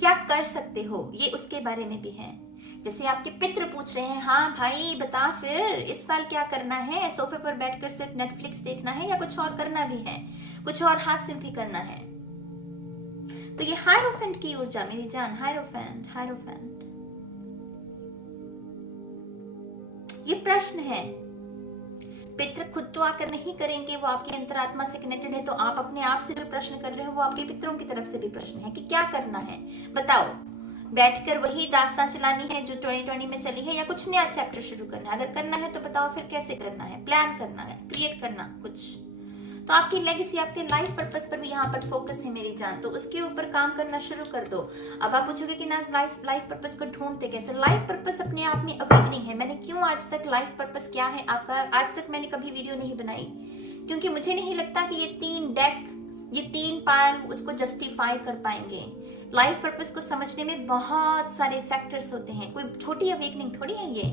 क्या कर सकते हो, ये उसके बारे में भी है। जैसे आपके पितृ पूछ रहे हैं, हाँ भाई बता फिर इस साल क्या करना है, सोफे पर बैठकर सिर्फ नेटफ्लिक्स देखना है या कुछ और करना भी है, कुछ और हासिल भी करना है। तो ये हायरोफेंट की ऊर्जा मेरी जान, हायरोफेंट ये प्रश्न है। पितृ खुद तो आकर नहीं करेंगे, वो आपकी अंतरात्मा से कनेक्टेड है। तो आप अपने आप से जो प्रश्न कर रहे हो वो आपके पितरों की तरफ से भी प्रश्न है कि क्या करना है, बताओ। बैठकर वही दास्तां चलानी है जो 2020 में चली है, या कुछ नया चैप्टर शुरू करना है? अगर करना है तो बताओ फिर कैसे करना है, प्लान करना है, क्रिएट करना कुछ। तो आपकी लेगेसी, आपके लाइफ पर्पस पर भी यहाँ पर फोकस है मेरी जान, तो उसके ऊपर काम करना शुरू कर दो। अब आप पूछोगे कि नाज लाइफ पर्पस को ढूंढते कैसे। लाइफ पर्पस अपने आप में अवेकनिंग है। मैंने क्यों आज तक लाइफ पर्पस क्या है आपका, आज तक मैंने कभी वीडियो नहीं बनाई, क्योंकि मुझे नहीं लगता कि ये 3 डेक, ये 3 पायल उसको जस्टिफाई कर पाएंगे। लाइफ पर्पस को समझने में बहुत सारे फैक्टर्स होते हैं, कोई छोटी अवेकनिंग थोड़ी है ये,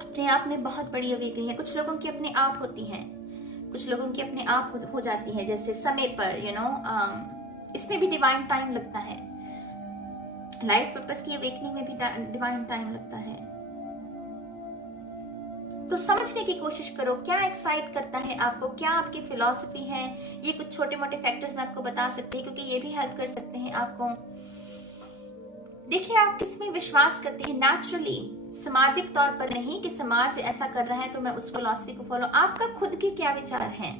अपने आप में बहुत बड़ी अवेकनिंग है। कुछ लोगों की अपने आप होती हैं, कुछ लोगों की अपने आप हो जाती है, जैसे समय पर इसमें भी डिवाइन टाइम लगता है। लाइफ पर्पस की अवेकनिंग में भी डिवाइन टाइम लगता है। तो समझने की कोशिश करो क्या एक्साइट करता है आपको, क्या आपकी फिलॉसफी है। ये कुछ छोटे मोटे फैक्टर्स मैं आपको बता सकती हूँ, क्योंकि ये भी हेल्प कर सकते हैं आपको। देखिए आप किस में विश्वास करते हैं नेचुरली, सामाजिक तौर पर नहीं कि समाज ऐसा कर रहा है तो मैं उस फिलॉसफी को फॉलो। आपका खुद के क्या विचार हैं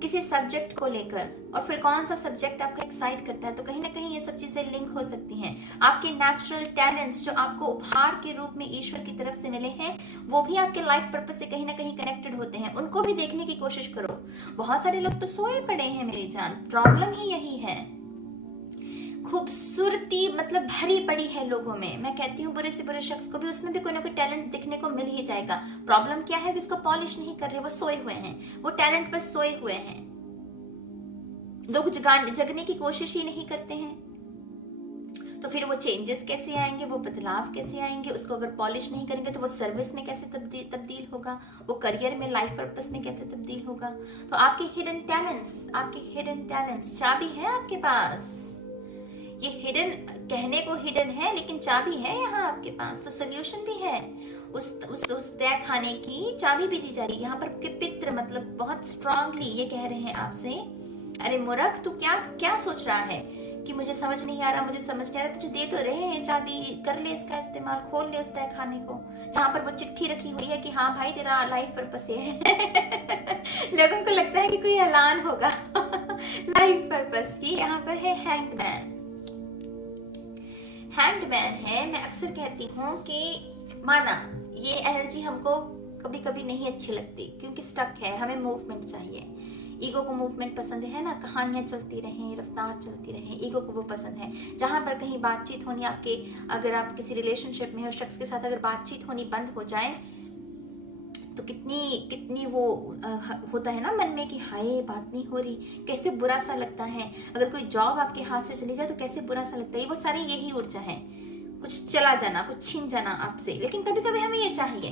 किसी सब्जेक्ट को लेकर, और फिर कौन सा सब्जेक्ट आपको एक्साइट करता है। तो कहीं ना कहीं ये सब चीजें लिंक हो सकती हैं। आपके नेचुरल टैलेंट्स जो आपको उपहार के रूप में ईश्वर की तरफ से मिले हैं, वो भी आपके लाइफ पर्पस से कहीं ना कहीं कनेक्टेड होते हैं, उनको भी देखने की कोशिश करो। बहुत सारे लोग तो सोए पड़े हैं मेरी जान, प्रॉब्लम ही यही है। खूबसूरती मतलब भरी पड़ी है लोगों में। मैं कहती हूँ बुरे से बुरे शख्स को भी उसमें भी कोई ना कोई टैलेंट दिखने को मिल ही जाएगा। प्रॉब्लम क्या है कि उसको पॉलिश नहीं कर रहे, वो सोए हुए हैं, वो टैलेंट पर सोए हुए हैं। लोग जगने की कोशिश ही नहीं करते हैं। तो फिर वो चेंजेस कैसे आएंगे, वो बदलाव कैसे आएंगे, उसको अगर पॉलिश नहीं करेंगे तो वो सर्विस में कैसे तब्दील होगा, वो करियर में, लाइफ पर्पस में कैसे तब्दील होगा। तो आपके हिडन टैलेंट्स चाबी है आपके पास। ये हिडन कहने को हिडन है, लेकिन चाबी है यहाँ आपके पास, तो सोल्यूशन भी है। उस तय खाने की चाबी भी दी जा रही है। यहाँ पर आपके पितृ मतलब बहुत स्ट्रांगली ये कह रहे हैं आपसे, अरे मूर्ख तू क्या सोच रहा है, कि मुझे समझ नहीं आ रहा, मुझे समझ नहीं आ रहा। तुझे दे तो रहे हैं चाबी, कर ले इसका इस्तेमाल, खोल ले उस तय खाने को जहां पर वो चिट्ठी रखी हुई है कि हाँ भाई तेरा लाइफ पर्पस ये है। लोगों को लगता है कि कोई ऐलान होगा लाइफ पर्पस की। यहाँ पर है हैंगमैन। हैंगमैन है, मैं अक्सर कहती हूँ कि माना ये एनर्जी हमको कभी कभी नहीं अच्छी लगती क्योंकि स्टक है, हमें मूवमेंट चाहिए। ईगो को मूवमेंट पसंद है ना, कहानियां चलती रहें, रफ्तार चलती रहे, ईगो को वो पसंद है। जहां पर कहीं बातचीत होनी आपके, अगर आप किसी रिलेशनशिप में हो, शख्स के साथ अगर बातचीत होनी बंद हो जाए तो कितनी वो होता है ना मन में कि हाय बात नहीं हो रही, कैसे बुरा सा लगता है। अगर कोई जॉब आपके हाथ से चली जाए तो कैसे बुरा सा लगता है। वो सारी यही ऊर्जा है, कुछ चला जाना, कुछ छीन जाना आपसे। लेकिन कभी कभी हमें ये चाहिए,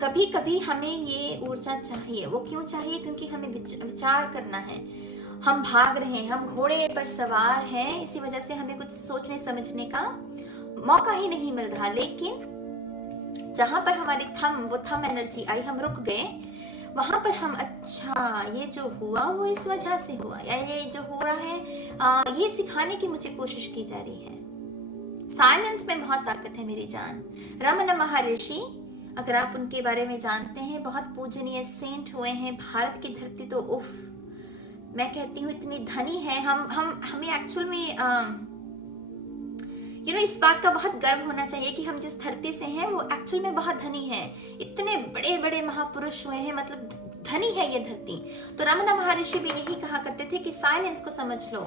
कभी कभी हमें ये ऊर्जा चाहिए। वो क्यों चाहिए? क्योंकि हमें विचार करना है, हम भाग रहे हैं, हम घोड़े पर सवार हैं, इसी वजह से हमें कुछ सोचने समझने का मौका ही नहीं मिल रहा। लेकिन जहां पर हमारी वो थम एनर्जी आई, हम रुक गए, वहां पर हम अच्छा ये जो हुआ वो इस वजह से हुआ, या ये जो हो रहा है ये सिखाने की मुझे कोशिश की जा रही है। साइलेंस में बहुत ताकत है मेरी जान। रमन महर्षि, अगर आप उनके बारे में जानते हैं, बहुत पूजनीय सेंट हुए हैं। भारत की धरती तो उफ, मैं कहती हूँ इतनी धनी है। हमें एक्चुअल में इस बात का बहुत गर्व होना चाहिए कि हम जिस धरती से हैं वो एक्चुअल में बहुत धनी है। इतने बड़े बड़े महापुरुष हुए हैं, मतलब धनी है ये धरती। तो रमन महर्षि भी यही कहा करते थे कि साइलेंस को समझ लो,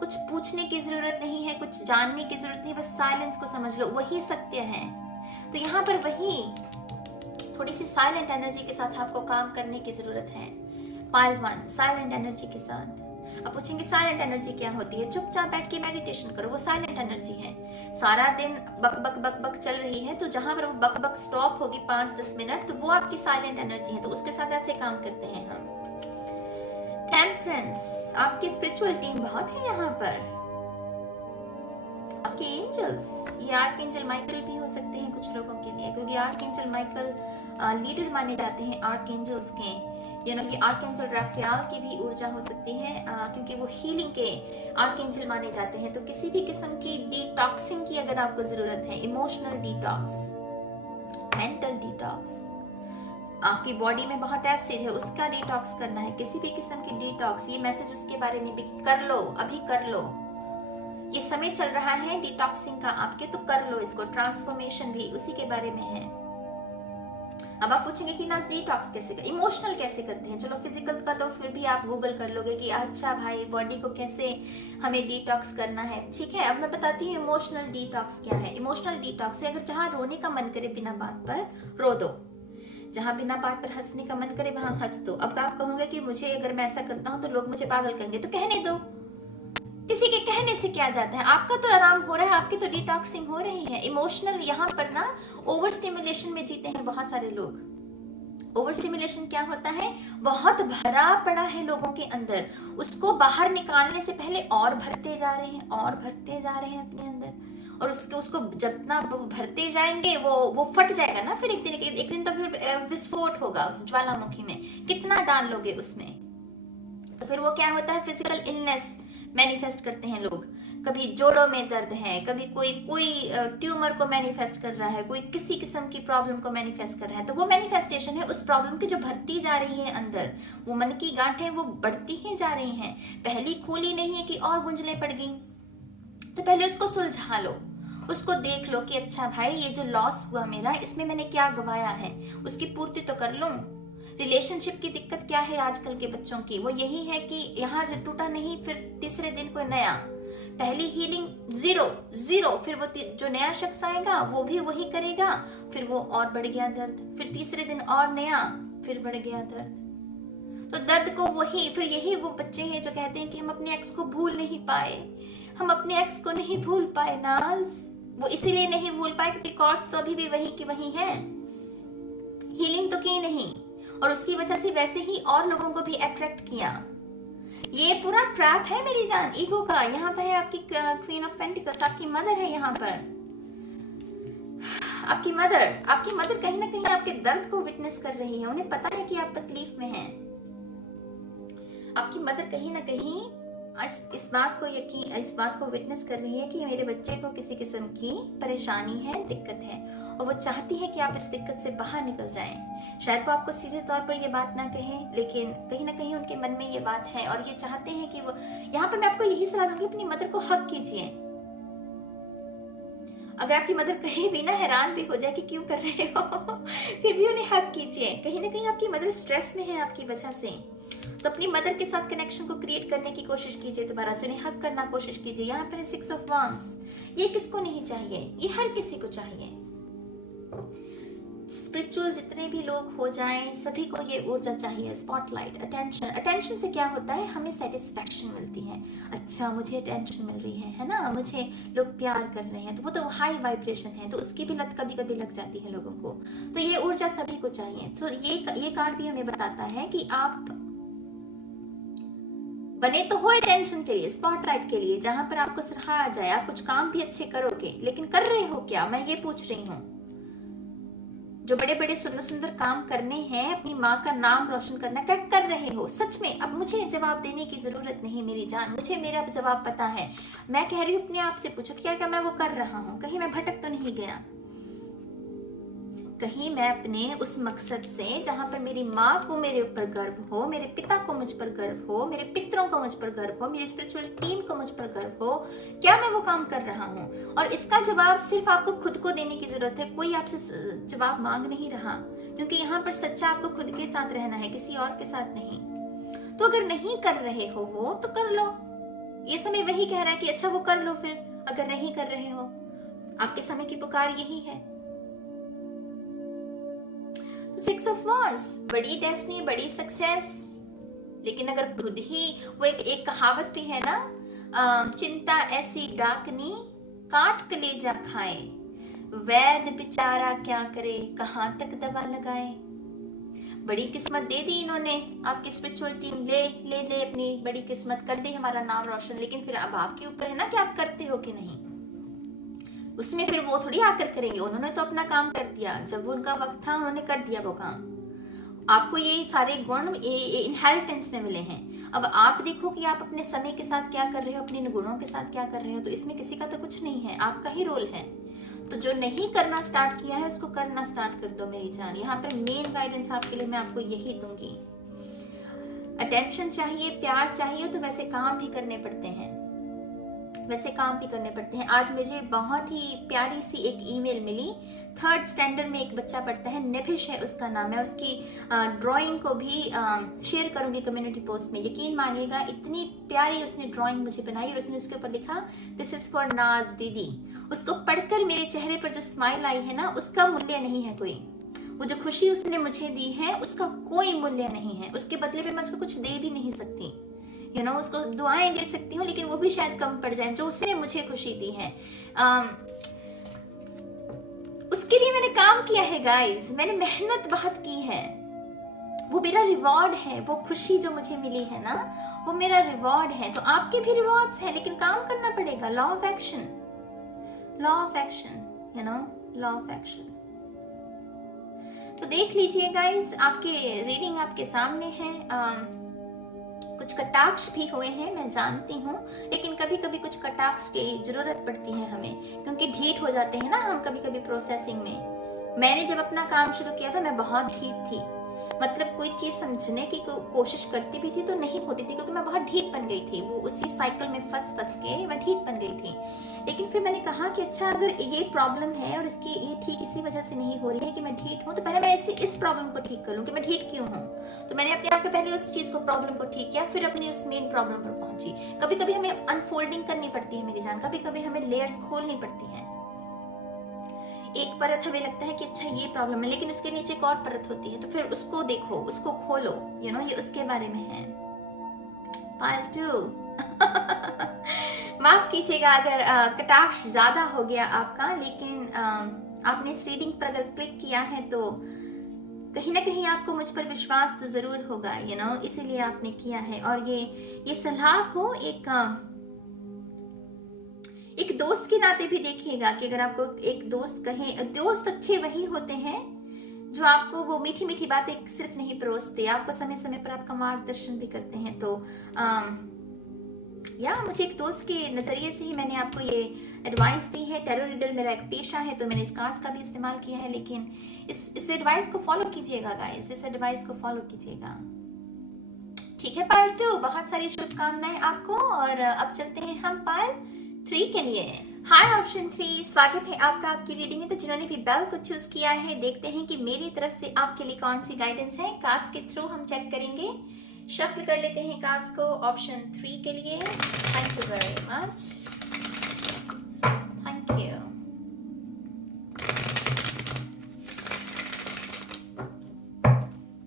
कुछ पूछने की जरूरत नहीं है, कुछ जानने की जरूरत नहीं, बस साइलेंस को समझ लो, वही सत्य है। तो यहाँ पर वही थोड़ी सी साइलेंट एनर्जी के साथ आपको काम करने की जरूरत है। पाइल 1 साइलेंट एनर्जी के साथ। अब पूछेंगे साइलेंट एनर्जी क्या होती है? चुपचाप बैठ के मेडिटेशन करो, वो साइलेंट एनर्जी है। सारा दिन बक बक बक बक चल रही है, तो जहां पर वो बक बक स्टॉप होगी 5-10 मिनट, तो वो आपकी साइलेंट एनर्जी है। तो उसके साथ ऐसे काम करते हैं हम। टेम्परेंस, आपकी स्पिरिचुअल टीम बहुत है यहाँ पर। आपके एंजल्स, ये आर्कएंजल माइकल भी हो सकते हैं कुछ लोगों के लिए, क्योंकि आर्कएंजल माइकल लीडर माने जाते हैं आर्कएंजल्स के। कि आर्कएंजल राफेल की भी ऊर्जा हो सकती है, क्योंकि वो हीलिंग के आर्कएंजल माने जाते हैं। तो किसी भी किस्म की डिटॉक्सिंग की अगर आपको जरूरत है, इमोशनल डिटॉक्स, मेंटल डिटॉक्स, आपकी बॉडी में बहुत एसिड है उसका डिटॉक्स करना है, किसी भी किस्म की डिटॉक्स, ये मैसेज उसके बारे में भी कर लो, अभी कर लो। ये समय चल रहा है डिटॉक्सिंग का आपके, तो कर लो इसको। ट्रांसफॉर्मेशन भी उसी के बारे में है। अब आप पूछेंगे कि ना डिटॉक्स कैसे कर, इमोशनल कैसे करते हैं? चलो फिजिकल का तो फिर भी आप गूगल कर लोगे कि अच्छा भाई बॉडी को कैसे हमें डिटॉक्स करना है, ठीक है। अब मैं बताती हूँ इमोशनल डिटॉक्स क्या है। इमोशनल डिटॉक्स है, अगर जहाँ रोने का मन करे बिना बात पर रो दो, जहाँ बिना बात पर हंसने का मन करे वहां हंस दो। अब आप कहोगे कि मुझे अगर मैं ऐसा करता हूँ तो लोग मुझे पागल कहेंगे, तो कहने दो, किसी के कहने से क्या जाता है, आपका तो आराम हो रहा है, आपकी तो डिटॉक्सिंग हो रही है। इमोशनल यहाँ पर ना ओवर स्टिमुलेशन में जीते हैं बहुत सारे लोग। ओवर स्टिमुलेशन क्या होता है? बहुत भरा पड़ा है लोगों के अंदर, उसको बाहर निकालने से पहले और भरते जा रहे हैं, और भरते जा रहे हैं अपने अंदर, और उसको जितना भरते जाएंगे वो फट जाएगा ना। फिर एक दिन तो फिर विस्फोट होगा उस ज्वालामुखी में, कितना डाल लोगे उसमें। तो फिर वो क्या होता है, फिजिकल इलनेस मैनिफेस्ट करते हैं लोग। कभी जोड़ों में दर्द है, कभी कोई ट्यूमर को मैनिफेस्ट कर रहा है, कोई किसी किस्म की प्रॉब्लम को मैनिफेस्ट कर रहा है। तो वो मैनिफेस्टेशन है उस प्रॉब्लम की जो भरती जा रही है अंदर, वो मन की गांठें वो बढ़ती ही जा रही हैं, पहली खोली नहीं है कि और गुंजलें पड़ गई। तो पहले उसको सुलझा लो, उसको देख लो कि अच्छा भाई ये जो लॉस हुआ मेरा, इसमें मैंने क्या गवाया है, उसकी पूर्ति तो कर लूं। रिलेशनशिप की दिक्कत क्या है आजकल के बच्चों की? वो यही है कि यहाँ टूटा नहीं, फिर तीसरे दिन कोई नया, पहली हीलिंग जीरो, फिर वो जो नया शख्स आएगा वो भी वही करेगा, फिर वो और बढ़ गया दर्द, फिर तीसरे दिन और नया, फिर बढ़ गया दर्द। तो दर्द को वही, फिर यही वो बच्चे हैं जो कहते हैं कि हम अपने एक्स को भूल नहीं पाए, हम अपने एक्स को नहीं भूल पाए नाज। वो इसीलिए नहीं भूल पाए क्योंकि कॉर्ड्स तो अभी भी वही की वही है, हीलिंग तो की नहीं, और उसकी वजह से वैसे ही और लोगों को भी अट्रैक्ट किया। ये पूरा ट्रैप है मेरी जान ईगो का। यहाँ पर है आपकी क्वीन ऑफ पेंटिकल्स, आपकी मदर है यहाँ पर, आपकी मदर कहीं ना कहीं आपके दर्द को विटनेस कर रही है, उन्हें पता है कि आप तकलीफ में हैं। आपकी मदर कहीं ना कहीं इस बात को विटनेस कर रही है कि मेरे बच्चे को किसी किस्म की परेशानी है, दिक्कत है, और वो चाहती है कि आप इस दिक्कत से बाहर निकल जाएं। शायद वो आपको सीधे तौर पर ये बात ना कहें, लेकिन कहीं ना कहीं उनके मन में ये बात है और ये चाहते हैं कि वो, यहाँ पर मैं आपको यही सलाह दूंगी, अपनी मदर को हक कीजिए। अगर आपकी मदर कहीं भी ना हैरान भी हो जाए कि क्यों कर रहे हो फिर भी उन्हें हक कीजिए। कहीं ना कहीं आपकी मदर स्ट्रेस में है आपकी वजह से, तो अपनी मदर के साथ कनेक्शन को क्रिएट करने की कोशिश कीजिए, दोबारा से उन्हें हक करना कोशिश कीजिए। यहाँ पर 6 ऑफ वांड्स, ये किसको नहीं चाहिए, ये हर किसी को चाहिए। स्पिरिचुअल जितने भी लोग हो जाएं, सभी को ये ऊर्जा चाहिए, स्पॉटलाइट, अटेंशन। अटेंशन से क्या होता है, हमें सेटिस्फैक्शन मिलती है। अच्छा, मुझे अटेंशन मिल रही है ना, मुझे लोग प्यार कर रहे हैं, तो वो तो हाई वाइब्रेशन है, तो उसकी भी लत कभी कभी लग जाती है लोगों को। तो ये ऊर्जा सभी को चाहिए। तो ये कार्ड भी हमें बताता है कि आप बने तो हो अटेंशन के लिए, स्पॉटलाइट के लिए, जहां पर आपको सराहा जाए। आप कुछ काम भी अच्छे करोगे, लेकिन कर रहे हो क्या, मैं ये पूछ रही हूँ। जो बड़े बड़े सुंदर सुंदर काम करने हैं, अपनी माँ का नाम रोशन करना, क्या कर रहे हो सच में? अब मुझे जवाब देने की जरूरत नहीं मेरी जान, मुझे मेरा जवाब पता है। मैं कह रही हूँ अपने आप से पूछो, क्या मैं वो कर रहा हूँ? कहीं मैं भटक तो नहीं गया? कहीं मैं अपने उस मकसद से, जहां पर मेरी माँ को मेरे ऊपर गर्व हो, मेरे पिता को मुझ पर गर्व हो, मेरे पितरों को मुझ पर गर्व हो, मेरी स्पिरिचुअल टीम को मुझ पर गर्व हो, क्या मैं वो काम कर रहा हूँ? और इसका जवाब सिर्फ आपको खुद को देने की जरूरत है। कोई आपसे जवाब मांग नहीं रहा, क्योंकि यहाँ पर सच्चा आपको खुद के साथ रहना है, किसी और के साथ नहीं। तो अगर नहीं कर रहे हो वो, तो कर लो। ये समय वही कह रहा है कि अच्छा वो कर लो। फिर अगर नहीं कर रहे हो, आपके समय की पुकार यही है। 6 ऑफ वांड्स, बड़ी डेस्टिनी, बड़ी सक्सेस। लेकिन अगर खुद ही, वो एक कहावत भी है ना, चिंता ऐसी डाकनी काट कलेजा खाए, वैद्य बेचारा क्या करे, कहां तक दवा लगाए। बड़ी किस्मत दे दी इन्होंने, आपकी स्पिरिचुअल टीम ले अपनी बड़ी किस्मत कर दी, हमारा नाम रोशन। लेकिन फिर अब आपके ऊपर है ना कि आप करते हो कि नहीं। उसमें फिर वो थोड़ी आकर करेंगे, उन्होंने तो अपना काम कर दिया, जब वो उनका वक्त था उन्होंने कर दिया वो काम। आपको ये सारे गुण इनहेरिटेंस में मिले हैं। अब आप देखो कि आप अपने समय के साथ क्या कर रहे हो, अपने गुणों के साथ क्या कर रहे हो। तो इसमें किसी का तो कुछ नहीं है, आपका ही रोल है। तो जो नहीं करना स्टार्ट किया है उसको करना स्टार्ट कर दो मेरी जान। यहाँ पर मेन गाइडेंस आपके लिए मैं आपको यही दूंगी। अटेंशन चाहिए, प्यार चाहिए, तो वैसे काम भी करने पड़ते हैं, वैसे काम भी करने पड़ते हैं। आज मुझे बहुत ही प्यारी सी एक ईमेल मिली। 3rd स्टैंडर्ड में एक बच्चा पढ़ता है, निभिश है उसका नाम है। उसकी ड्राइंग को भी शेयर करूंगी कम्युनिटी पोस्ट में। यकीन मानिएगा, इतनी प्यारी उसने ड्राइंग मुझे बनाई और उसने उसके ऊपर लिखा, दिस इज फॉर नाज दीदी। उसको पढ़कर मेरे चेहरे पर जो स्माइल आई है ना, उसका मूल्य नहीं है कोई। वो जो खुशी उसने मुझे दी है उसका कोई मूल्य नहीं है। उसके बदले में मैं उसको कुछ दे भी नहीं सकती, उसको दुआएं दे सकती हूँ, लेकिन वो भी शायद कम पड़ जाए जो उसने मुझे खुशी दी है। उसके लिए मैंने काम किया है गाइस, मैंने मेहनत बहुत की है। वो मेरा रिवॉर्ड है, वो खुशी जो मुझे मिली है ना, वो मेरा रिवॉर्ड है। तो आपके भी रिवॉर्ड्स हैं, लेकिन काम करना पड़ेगा। Law of action, law of action, law of action. तो देख लीजिए गाइस, आपके रीडिंग आपके सामने है। कुछ कटाक्ष भी हुए हैं, मैं जानती हूँ, लेकिन कभी कभी कुछ कटाक्ष की जरूरत पड़ती है हमें, क्योंकि ढीठ हो जाते हैं ना हम कभी कभी प्रोसेसिंग में। मैंने जब अपना काम शुरू किया था, मैं बहुत ढीठ थी। मतलब कोई चीज समझने की कोशिश करती भी थी तो नहीं होती थी, क्योंकि मैं बहुत ढीठ बन गई थी। वो उसी साइकिल में फंस के मैं ढीठ बन गई थी। लेकिन फिर मैंने कहा कि अच्छा, अगर ये प्रॉब्लम है और इसकी ये ठीक इसी वजह से नहीं हो रही है कि मैं ढीठ हूँ, तो पहले मैं इस प्रॉब्लम को ठीक कर लूँ कि मैं ढीठ क्यों हूँ। तो मैंने अपने आप को पहले उस चीज को, प्रॉब्लम को ठीक किया, फिर अपनी उस मेन प्रॉब्लम पर पहुंची। कभी कभी हमें अनफोल्डिंग करनी पड़ती है मेरी जान, कभी कभी हमें लेयर्स खोलनी पड़ती हैं। एक परत हमें लगता है कि अच्छा ये प्रॉब्लम है, लेकिन उसके नीचे एक और परत होती है, तो फिर उसको देखो, उसको खोलो, ये उसके बारे में है। पार्ट 2 माफ कीजिएगा अगर कटाक्ष ज्यादा हो गया आपका, लेकिन आपने इस रीडिंग पर अगर क्लिक किया है तो कहीं ना कहीं आपको मुझ पर विश्वास तो जरूर होगा, इसीलिए आपने किया है। और ये सलाह को एक दोस्त के नाते भी देखिएगा कि अगर आपको एक दोस्त कहे, दोस्त अच्छे वही होते हैं जो आपको वो मीठी मीठी बातें सिर्फ नहीं परोसते, आपको समय समय पर आपका मार्गदर्शन भी करते हैं। तो या मुझे एक दोस्त के नज़रिए से ही मैंने आपको ये एडवाइस दी है। टैरो रीडर मेरा एक पेशा है तो मैंने इस कार्ड्स का भी इस्तेमाल किया है, लेकिन इस एडवाइस को फॉलो कीजिएगा गाइस, इस एडवाइस को फॉलो कीजिएगा। ठीक है पायल 2, बहुत सारी शुभकामनाएं आपको। और अब चलते हैं हम पायल 3 के लिए। हाय ऑप्शन 3, स्वागत है आपका आपकी रीडिंग में। तो जिन्होंने भी बेल को चूज किया है, देखते हैं कि मेरी तरफ से आपके लिए कौन सी गाइडेंस है। कार्ड्स के थ्रू हम चेक करेंगे। शफल कर लेते हैं कार्ड्स को ऑप्शन 3 के लिए। Thank you very much, thank you.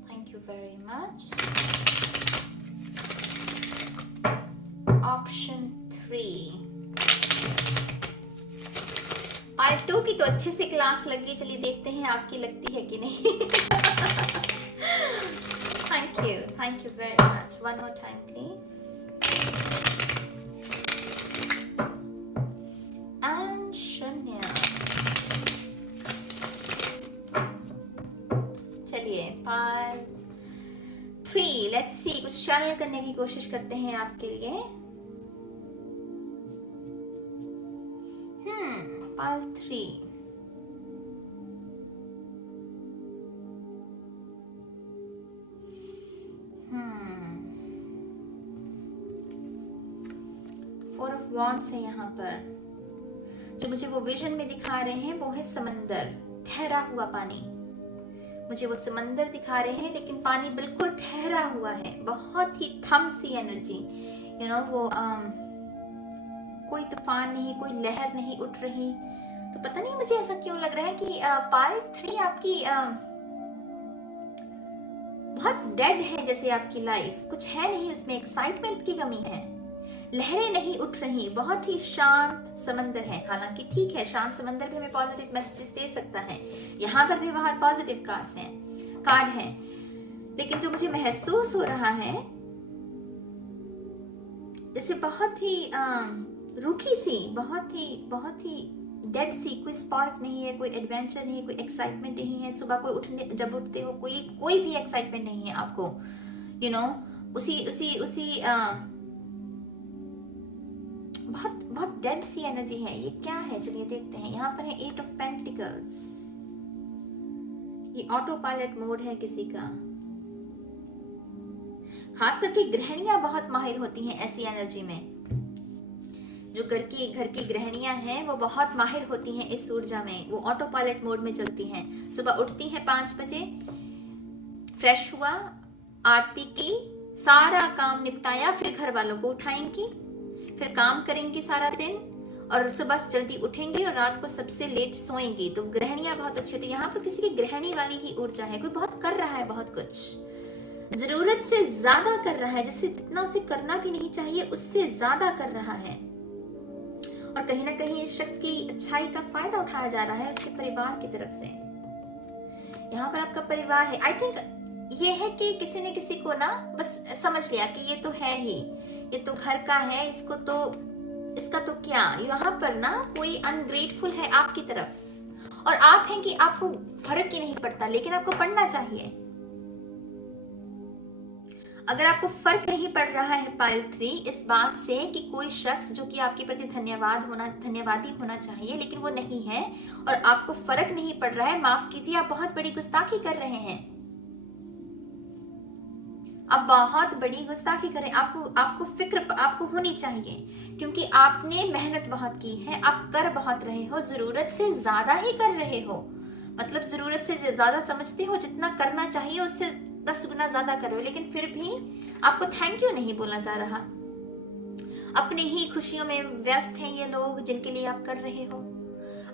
Thank you very much. Option 3, part 2 की तो अच्छे से क्लास लगी। चलिए देखते हैं आपकी लगती है कि नहीं। Thank you very much. One more time please. And शून्य। चलिए पार्ट 3, लेट्स सी, कुछ चैनल करने की कोशिश करते हैं आपके लिए। पार्ट 3, फोर ऑफ वॉन्ड्स है यहाँ पर। जो मुझे वो विजन में दिखा रहे हैं वो है समंदर, ठहरा हुआ पानी। मुझे वो समंदर दिखा रहे हैं, लेकिन पानी बिल्कुल ठहरा हुआ है, बहुत ही थम सी एनर्जी। यू नो वो कोई तूफान नहीं, कोई लहर नहीं उठ रही। तो पता नहीं मुझे ऐसा क्यों लग रहा है कि पार्ट 3 आपकी बहुत डेड है, जैसे आपकी लाइफ कुछ है नहीं उसमें, एक्साइटमेंट की कमी है, लहरें नहीं उठ रही, बहुत ही शांत समंदर है। हालांकि ठीक है, शांत समंदर भी हमें पॉजिटिव मैसेजेस दे सकता है, यहाँ पर भी बहुत पॉजिटिव कार्ड हैं, लेकिन जो मुझे महसूस हो रहा है जैसे बहुत ही रूखी सी, बहुत ही डेड सी, कोई स्पार्क नहीं है, कोई एडवेंचर नहीं है, कोई एक्साइटमेंट नहीं है। सुबह जब उठते हो कोई भी एक्साइटमेंट नहीं है आपको। यू नो उसी बहुत डेड सी एनर्जी है। ये क्या है, चलिए देखते हैं। यहाँ पर है 8 ऑफ पेंटिकल्स। ये ऑटो पायलट मोड है किसी का। खास करके गृहिणियां बहुत माहिर होती हैं ऐसी एनर्जी में। जो घर की गृहिणियां हैं वो बहुत माहिर होती हैं इस ऊर्जा में। वो ऑटो पायलट मोड में चलती हैं। सुबह उठती हैं 5 बजे, फ्रेश हुआ, आरती की, सारा काम निपटाया, फिर घर वालों को उठाएंगी, फिर काम करेंगी सारा दिन, और सुबह जल्दी उठेंगी और रात को सबसे लेट सोएंगी। तो गृहिणियां बहुत अच्छी होती है। यहाँ पर किसी की गृहिणी वाली ही ऊर्जा है। कोई बहुत कर रहा है, बहुत कुछ जरूरत से ज्यादा कर रहा है, जिससे जितना उसे करना भी नहीं चाहिए उससे ज्यादा कर रहा है। और कहीं ना कहीं इस शख्स की अच्छाई का फायदा उठाया जा रहा है उसके परिवार की तरफ से। यहाँ पर आपका परिवार है। आई थिंक ये है कि किसी ने किसी को ना बस समझ लिया कि ये तो है ही, ये तो घर का है, इसका तो क्या। यहाँ पर ना कोई अनग्रेटफुल है आपकी तरफ, और आप हैं कि आपको फर्क ही नहीं पड़ता, लेकिन आपको पड़ना चाहिए। अगर आपको फर्क नहीं पड़ रहा है पाइल 3 इस बात से कि कोई शख्स जो कि आपके प्रति धन्यवादी होना चाहिए लेकिन वो नहीं है, और आपको फर्क नहीं पड़ रहा है, माफ कीजिए, आप बहुत बड़ी गुस्ताखी कर रहे हैं। आप बहुत बड़ी गुस्ताखी करें। आपको फिक्र आपको होनी चाहिए, क्योंकि आपने मेहनत बहुत की है, आप कर बहुत रहे हो, जरूरत से ज्यादा ही कर रहे हो। मतलब जरूरत से ज्यादा समझते हो, जितना करना चाहिए उससे 10 गुना ज्यादा कर रहे हो, लेकिन फिर भी आपको थैंक यू नहीं बोला जा रहा। अपनी ही खुशियों में व्यस्त हैं ये लोग जिनके लिए आप कर रहे हो,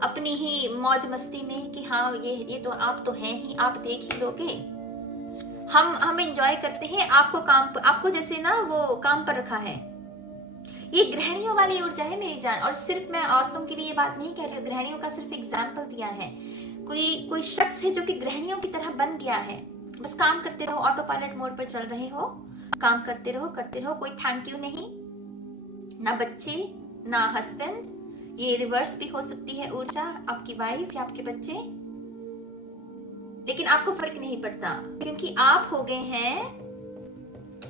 अपनी ही मौज मस्ती में कि हाँ ये तो आप तो हैं ही, आप देख ही लोगे। हम एंजॉय करते हैं, आपको जैसे ना वो काम पर रखा है। ये गृहिणियों वाली ऊर्जा है मेरी जान। और सिर्फ मैं औरतों के लिए ये बात नहीं कह रही हूँ, गृहिणियों का सिर्फ एग्जाम्पल दिया है। कोई शख्स है जो कि गृहिणियों की तरह बन गया है, बस काम करते रहो, ऑटो पायलट मोड पर चल रहे हो, काम करते रहो, कोई थैंक यू नहीं, ना बच्चे ना हस्बैंड। ये रिवर्स भी हो सकती है ऊर्जा, आपकी वाइफ या आपके बच्चे, लेकिन आपको फर्क नहीं पड़ता, क्योंकि आप हो गए हैं,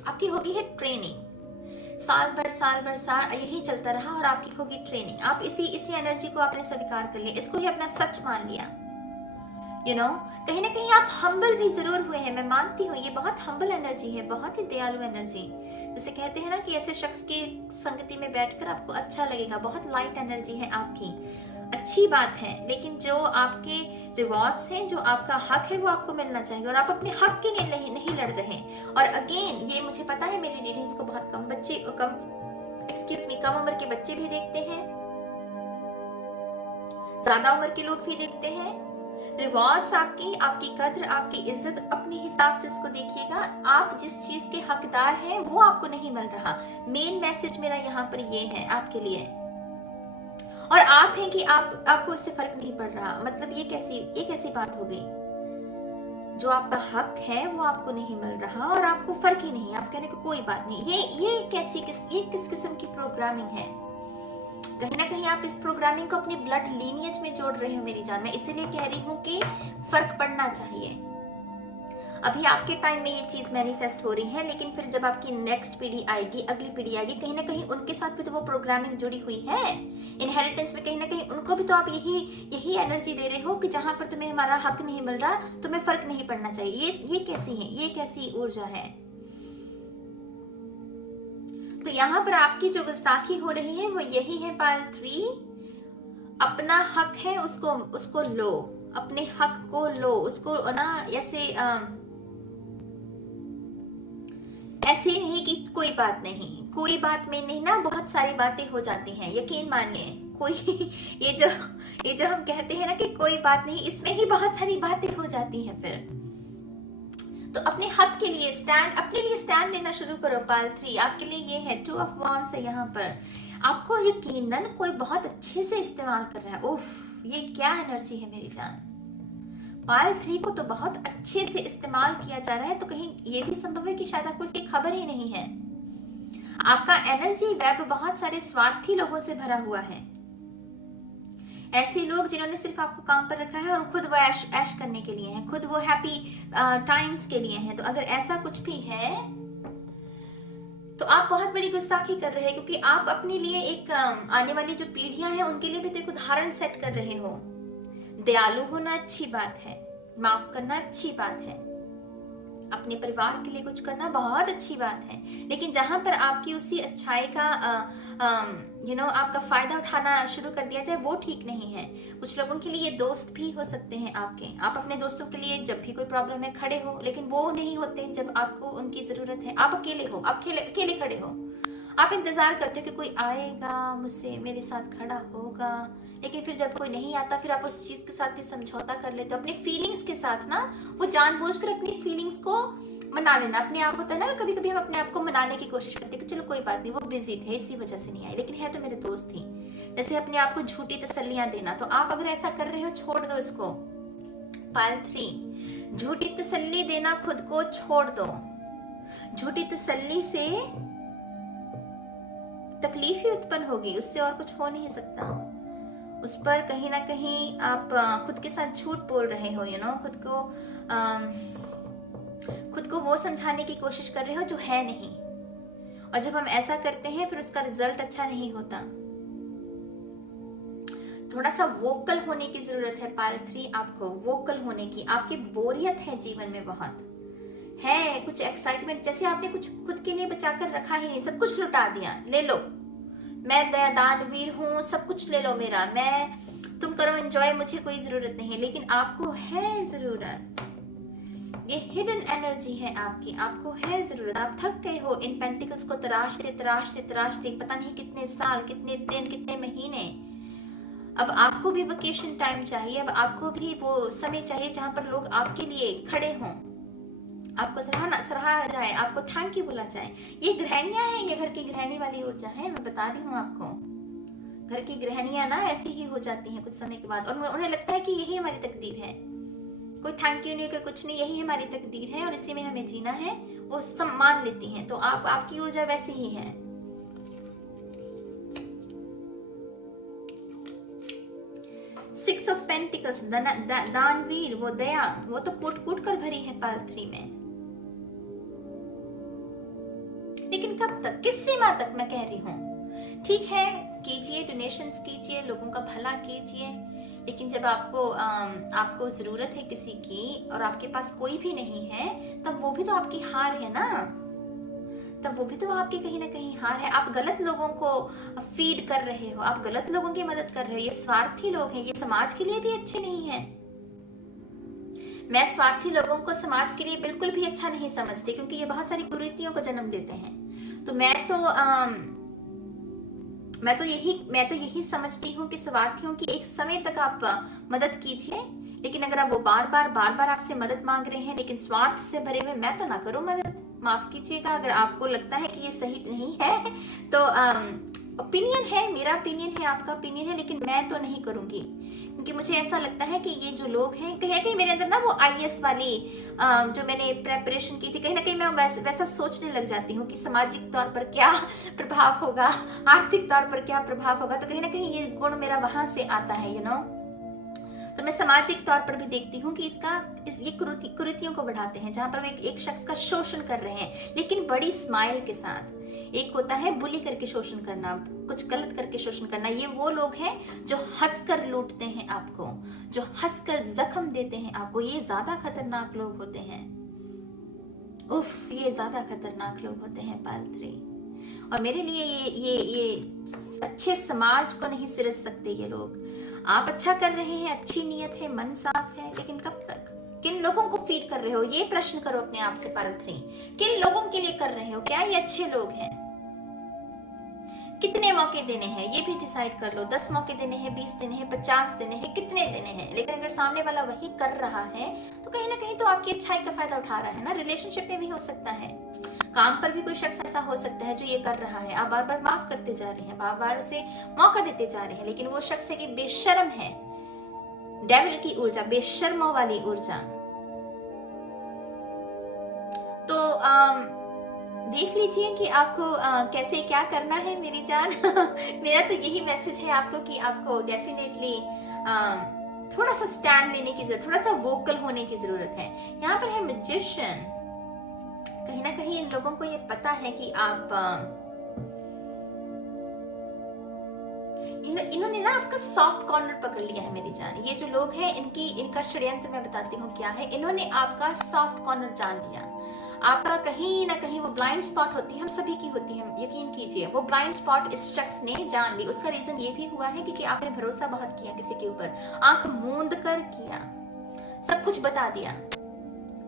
आपकी हो गई है ट्रेनिंग। साल भर साल यही चलता रहा और आपकी होगी ट्रेनिंग। आप इसी एनर्जी को आपने स्वीकार कर लिया, इसको ही अपना सच मान लिया। कहीं ना कहीं आप हम्बल भी जरूर हुए हैं, मैं मानती हूँ ये बहुत हम्बल एनर्जी है, बहुत ही दयालु एनर्जी। जैसे कहते हैं ना कि ऐसे शख्स की संगति में बैठकर आपको अच्छा लगेगा, बहुत लाइट एनर्जी है आपकी, अच्छी बात है। लेकिन जो आपके रिवॉर्ड्स हैं, जो आपका हक है, वो आपको मिलना चाहिए, और आप अपने हक के लिए नहीं लड़ रहे। और अगेन ये मुझे पता है, मेरी रीडिंग्स को बहुत कम उम्र के बच्चे भी देखते हैं, ज्यादा उम्र के लोग भी देखते हैं। रिवॉर्ड्स आपकी कद्र, आपकी इज्जत अपने हिसाब से इसको देखिएगा। आप जिस चीज के हकदार हैं वो आपको नहीं मिल रहा। मेन मैसेज मेरा यहाँ पर ये है आपके लिए, और आप हैं कि आपको इससे फर्क नहीं पड़ रहा। मतलब ये कैसी बात हो गई? जो आपका हक है वो आपको नहीं मिल रहा और आपको फर्क ही नहीं, आप कहने को कोई बात नहीं। ये किस किस्म की प्रोग्रामिंग है? कहीं ना कहीं आप इस प्रोग्रामिंग को अपने ब्लड लीनियज में जोड़ रहे हो मेरी जान। मैं इसीलिए कह रही हूँ कि फर्क पड़ना चाहिए। अभी आपके टाइम में ये चीज मैनिफेस्ट हो रही है, लेकिन फिर जब आपकी नेक्स्ट पीढ़ी आएगी, अगली पीढ़ी आएगी, कहीं ना कहीं उनके साथ भी तो वो प्रोग्रामिंग जुड़ी हुई है। इनहेरिटेंस में कहीं ना कहीं उनको भी तो आप यही एनर्जी दे रहे हो कि जहां पर तुम्हें हमारा हक नहीं मिल रहा, तुम्हें फर्क नहीं पड़ना चाहिए। ये कैसी है, ये कैसी ऊर्जा है? तो यहाँ पर आपकी जो गुस्ताखी हो रही है वो यही है पायल 3। अपना हक है उसको लो, अपने हक को लो, उसको ना ऐसे नहीं कि कोई बात में नहीं ना, बहुत सारी बातें हो जाती हैं, यकीन मानिए। ये जो हम कहते हैं ना कि कोई बात नहीं, इसमें ही बहुत सारी बातें हो जाती हैं फिर। तो अपने हक के लिए अपने लिए स्टैंड लेना शुरू करो पायल 3। आपके लिए ये है 2 ऑफ वांड्स है यहाँ पर। आपको यकीनन कोई बहुत अच्छे से इस्तेमाल कर रहा है। उफ, ये क्या एनर्जी है मेरी जान। पायल 3 को तो बहुत अच्छे से इस्तेमाल किया जा रहा है, तो कहीं ये भी संभव है कि शायद आपको इसकी खबर ही नहीं है। आपका एनर्जी वेब बहुत सारे स्वार्थी लोगों से भरा हुआ है। ऐसे लोग जिन्होंने सिर्फ आपको काम पर रखा है और खुद वो ऐश करने के लिए हैं, खुद वो हैप्पी टाइम्स के लिए हैं। तो अगर ऐसा कुछ भी है तो आप बहुत बड़ी गुस्ताखी कर रहे हैं, क्योंकि आप अपने लिए एक आने वाली जो पीढ़ियां हैं उनके लिए भी तो एक उदाहरण सेट कर रहे हो। दयालु होना अच्छी बात है, माफ करना अच्छी बात है, अपने परिवार के लिए कुछ करना बहुत अच्छी बात है। लेकिन जहां पर आपकी उसी अच्छाई का आपका फायदा उठाना शुरू कर दिया जाए, वो ठीक नहीं है। कुछ लोगों के लिए ये दोस्त भी हो सकते हैं आपके। आप अपने दोस्तों के लिए जब भी कोई प्रॉब्लम है खड़े हो, लेकिन वो नहीं होते जब आपको उनकी जरूरत है। आप अकेले हो, आप अकेले खड़े हो। आप इंतजार करते हो कि कोई आएगा, मुझसे मेरे साथ खड़ा होगा, लेकिन फिर जब कोई नहीं आता, फिर आप उस चीज के साथ भी समझौता कर लेते हो। अपने फीलिंग्स के साथ ना, वो जानबूझकर अपनी फीलिंग्स को मना लेना। अपने आप होता है ना, कभी कभी हम अपने आप को मनाने की कोशिश करते हैं कि चलो कोई बात नहीं, वो बिजी थे इसी वजह से नहीं आए, लेकिन है तो मेरे दोस्त ही। जैसे अपने आप को झूठी तसल्लियां देना। तो आप अगर ऐसा कर रहे हो, छोड़ दो इसको पायल 3। झूठी तसल्ली देना खुद को छोड़ दो। झूठी तसल्ली से तकलीफ ही उत्पन्न होगी, उससे और कुछ हो नहीं सकता। उस पर कहीं ना कहीं आप खुद के साथ झूठ बोल रहे हो, खुद को वो समझाने की कोशिश कर रहे हो जो है नहीं। और जब हम ऐसा करते हैं फिर उसका रिजल्ट अच्छा नहीं होता। थोड़ा सा वोकल होने की जरूरत है पायल 3, आपको वोकल होने की। आपकी बोरियत है जीवन में, बहुत है कुछ एक्साइटमेंट, जैसे आपने कुछ खुद के लिए बचा कर रखा ही नहीं, सब कुछ लुटा दिया। ले लो, मैं दानवीर हूँ, सब कुछ ले लो मेरा, तुम करो एंजॉय, मुझे कोई जरूरत नहीं है। लेकिन आपको है जरूरत, ये हिडन एनर्जी है आपकी, आपको है जरूरत। आप थक गए हो इन पेंटिकल्स को तराशते तराशते तराशते, पता नहीं कितने साल, कितने दिन, कितने महीने। अब आपको भी वेकेशन टाइम चाहिए, अब आपको भी वो समय चाहिए जहां पर लोग आपके लिए खड़े हों, आपको सराहा जाए, आपको थैंक यू बोला जाए। ये गृहिणियां हैं, ये घर की गृहिणी वाली ऊर्जा है, मैं बता रही हूँ आपको। घर की गृहिणियां ना ऐसी ही हो जाती हैं कुछ समय के बाद, और उन्हें लगता है कि यही हमारी तकदीर है, कोई थैंक यू नहीं, कोई कुछ नहीं, यही हमारी तकदीर है और इसी में हमें जीना है, वो सम्मान लेती हैं। तो आपकी ऊर्जा वैसी ही है। सिक्स ऑफ पेंटिकल्स, दानवीर, वो दया, वो तो कूट कूट कर भरी है पायल 3 में। लेकिन कब तक, किससे सीमा तक मैं कह रही हूँ। ठीक है, कीजिए, डोनेशंस कीजिए, लोगों का भला कीजिए, लेकिन जब आपको जरूरत है किसी की और आपके पास कोई भी नहीं है, तब वो भी तो आपकी हार है ना, तब वो भी तो आपकी कहीं ना कहीं हार है। आप गलत लोगों को फीड कर रहे हो, आप गलत लोगों की मदद कर रहे हो, ये स्वार्थी लोग हैं, ये समाज के लिए भी अच्छे नहीं हैं। मैं स्वार्थी लोगों को समाज के लिए बिल्कुल भी अच्छा नहीं समझती, क्योंकि ये बहुत सारी कुरीतियों को जन्म देते हैं। तो मैं तो यही समझती हूँ कि स्वार्थियों की एक समय तक आप मदद कीजिए, लेकिन अगर आप वो बार बार आपसे मदद मांग रहे हैं लेकिन स्वार्थ से भरे हुए, मैं तो ना करूँ मदद। माफ कीजिएगा, अगर आपको लगता है कि ये सही नहीं है तो ओपिनियन है, मेरा ओपिनियन है, आपका ओपिनियन है, लेकिन मैं तो नहीं करूंगी, क्योंकि मुझे ऐसा लगता है कि ये जो लोग हैं, कहीं ना कहीं मेरे अंदर ना वो IAS वाली जो मैंने प्रेपरेशन की थी, कहीं ना कहीं मैं वैसा सोचने लग जाती हूँ कि सामाजिक तौर पर क्या प्रभाव होगा, आर्थिक तौर पर क्या प्रभाव होगा, तो कहीं ना कहीं ये गुण मेरा वहां से आता है, तो मैं सामाजिक तौर पर भी देखती हूँ कि ये कुरीतियों को बढ़ाते हैं, जहां पर वो एक शख्स का शोषण कर रहे हैं, लेकिन बड़ी स्माइल के साथ। एक होता है बुली करके शोषण करना, कुछ गलत करके शोषण करना, ये वो लोग हैं जो हंसकर लूटते हैं आपको, जो हंसकर जख्म देते हैं आपको, ये ज्यादा खतरनाक लोग होते हैं। उफ, ये ज्यादा खतरनाक लोग होते हैं पालत्री। और मेरे लिए ये अच्छे समाज को नहीं सिरज सकते ये लोग। आप अच्छा कर रहे हैं, अच्छी नीयत है, मन साफ है, लेकिन कब तक? किन लोगों को फीड कर रहे हो, ये प्रश्न करो अपने आप से पालत्री। किन लोगों के लिए कर रहे हो? क्या ये अच्छे लोग हैं? कितने मौके देने हैं ये भी डिसाइड कर लो। 10 मौके देने हैं, 20 देने हैं, 50 देने हैं, कितने देने हैं? लेकिन अगर सामने वाला वही कर रहा है तो कहीं ना कहीं तो आपकी अच्छाई का फायदा उठा रहा है ना। रिलेशनशिप में भी हो सकता है, काम पर भी कोई शख्स ऐसा हो सकता है जो ये कर रहा है, आप बार बार माफ करते जा रहे हैं, बार बार उसे मौका देते जा रहे हैं, लेकिन वो शख्स है कि बेशर्म है, डेविल की ऊर्जा, बेशर्मों वाली ऊर्जा। तो देख लीजिए कि आपको कैसे क्या करना है मेरी जान। मेरा तो यही मैसेज है आपको कि आपको डेफिनेटली थोड़ा सा स्टैंड लेने की जरूरत, थोड़ा सा वोकल होने की जरूरत है। यहाँ पर है मैजिशियन, कहीं ना कहीं इन लोगों को ये पता है कि आप इन्होंने ना आपका सॉफ्ट कॉर्नर पकड़ लिया है मेरी जान। ये जो लोग हैं इनका षड्यंत्र मैं बताती हूँ क्या है। इन्होंने आपका सॉफ्ट कॉर्नर जान लिया, आपका कहीं ना कहीं वो ब्लाइंड स्पॉट होती है, हम सभी की होती है, यकीन कीजिए। वो ब्लाइंड स्पॉट इस शख्स ने जान ली। उसका रीजन ये भी हुआ है क्योंकि आपने भरोसा बहुत किया किसी के ऊपर, आंख मूंद कर किया, सब कुछ बता दिया।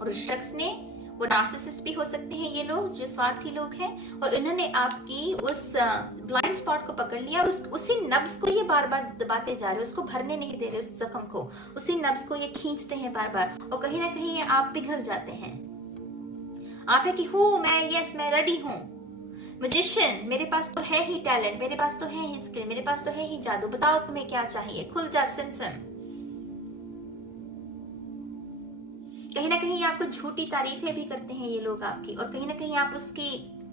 और उस शख्स ने, वो नार्सिसिस्ट भी हो सकते हैं ये लोग जो स्वार्थी लोग हैं, और इन्होंने आपकी उस ब्लाइंड स्पॉट को पकड़ लिया और उसी नब्ज को ये बार बार दबाते जा रहे, उसको भरने नहीं दे रहे, उस जख्म को, उसी नब्ज को ये खींचते हैं बार बार, और कहीं ना कहीं आप पिघल जाते हैं। आप है कि मैं रेडी हूं, मैजिशियन, मेरे पास तो है ही टैलेंट, मेरे पास तो है ही स्किल, मेरे पास तो है ही जादू, बताओ तुम्हें क्या चाहिए, खुल जा सिमसम। कहीं ना कहीं आपको झूठी तारीफें भी करते हैं ये लोग आपकी, और कहीं ना कहीं आप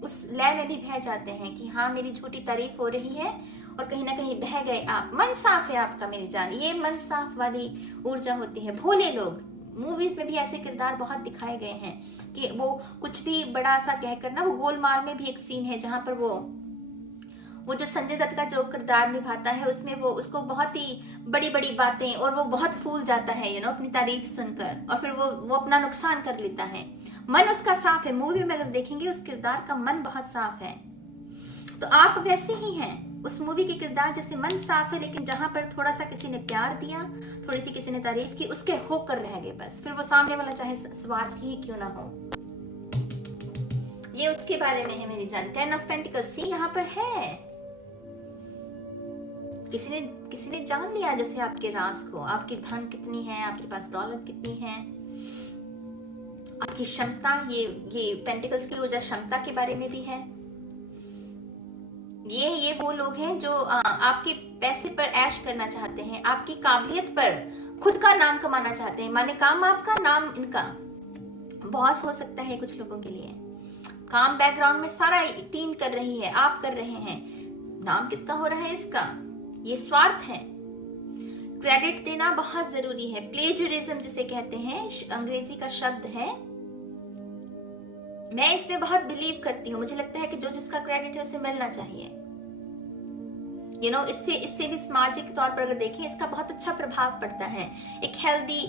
उस लय में भी बह जाते हैं कि हाँ मेरी झूठी तारीफ हो रही है, और कहीं ना कहीं बह गए आप। मन साफ है आपका मेरी जान, ये मन साफ वाली ऊर्जा होती है। भोले लोग, मूवीज में भी ऐसे किरदार बहुत दिखाए गए हैं कि वो कुछ भी बड़ा सा कहकर ना, वो गोलमाल में भी एक सीन है जहां पर वो जो संजय दत्त का जो किरदार निभाता है उसमें वो उसको बहुत ही बड़ी बड़ी बातें, और वो बहुत फूल जाता है अपनी तारीफ सुनकर, और फिर वो अपना नुकसान कर लेता है। मन उसका साफ है, मूवी में अगर देखेंगे उस किरदार का मन बहुत साफ है। तो आप वैसे ही हैं, उस मूवी के किरदार जैसे मन साफ है, लेकिन जहां पर थोड़ा सा किसी ने प्यार दिया, थोड़ी सी किसी ने तारीफ की, उसके होकर रह गए बस। फिर वो सामने वाला चाहे स्वार्थी ही क्यों ना हो। ये उसके बारे में है मेरी जान। 10 ऑफ पेंटिकल्स सी यहाँ पर है, किसी ने जान लिया जैसे आपके राज को, आपकी धन कितनी है, आपके पास दौलत कितनी है, आपकी क्षमता। ये पेंटिकल्स की ऊर्जा क्षमता के बारे में भी है। ये वो लोग हैं जो आपके पैसे पर ऐश करना चाहते हैं, आपकी काबिलियत पर खुद का नाम कमाना चाहते हैं। माने काम आपका, नाम इनका। बॉस हो सकता है कुछ लोगों के लिए, काम बैकग्राउंड में सारा टीम कर रही है, आप कर रहे हैं, नाम किसका हो रहा है? इसका। ये स्वार्थ है। क्रेडिट देना बहुत जरूरी है। प्लेजरिज्म जिसे कहते हैं, अंग्रेजी का शब्द है, मैं इसमें बहुत बिलीव करती हूँ। मुझे लगता है कि जो जिसका क्रेडिट है उसे मिलना चाहिए। इससे भी सामाजिक तौर पर अगर देखें, इसका बहुत अच्छा प्रभाव पड़ता है। एक हेल्दी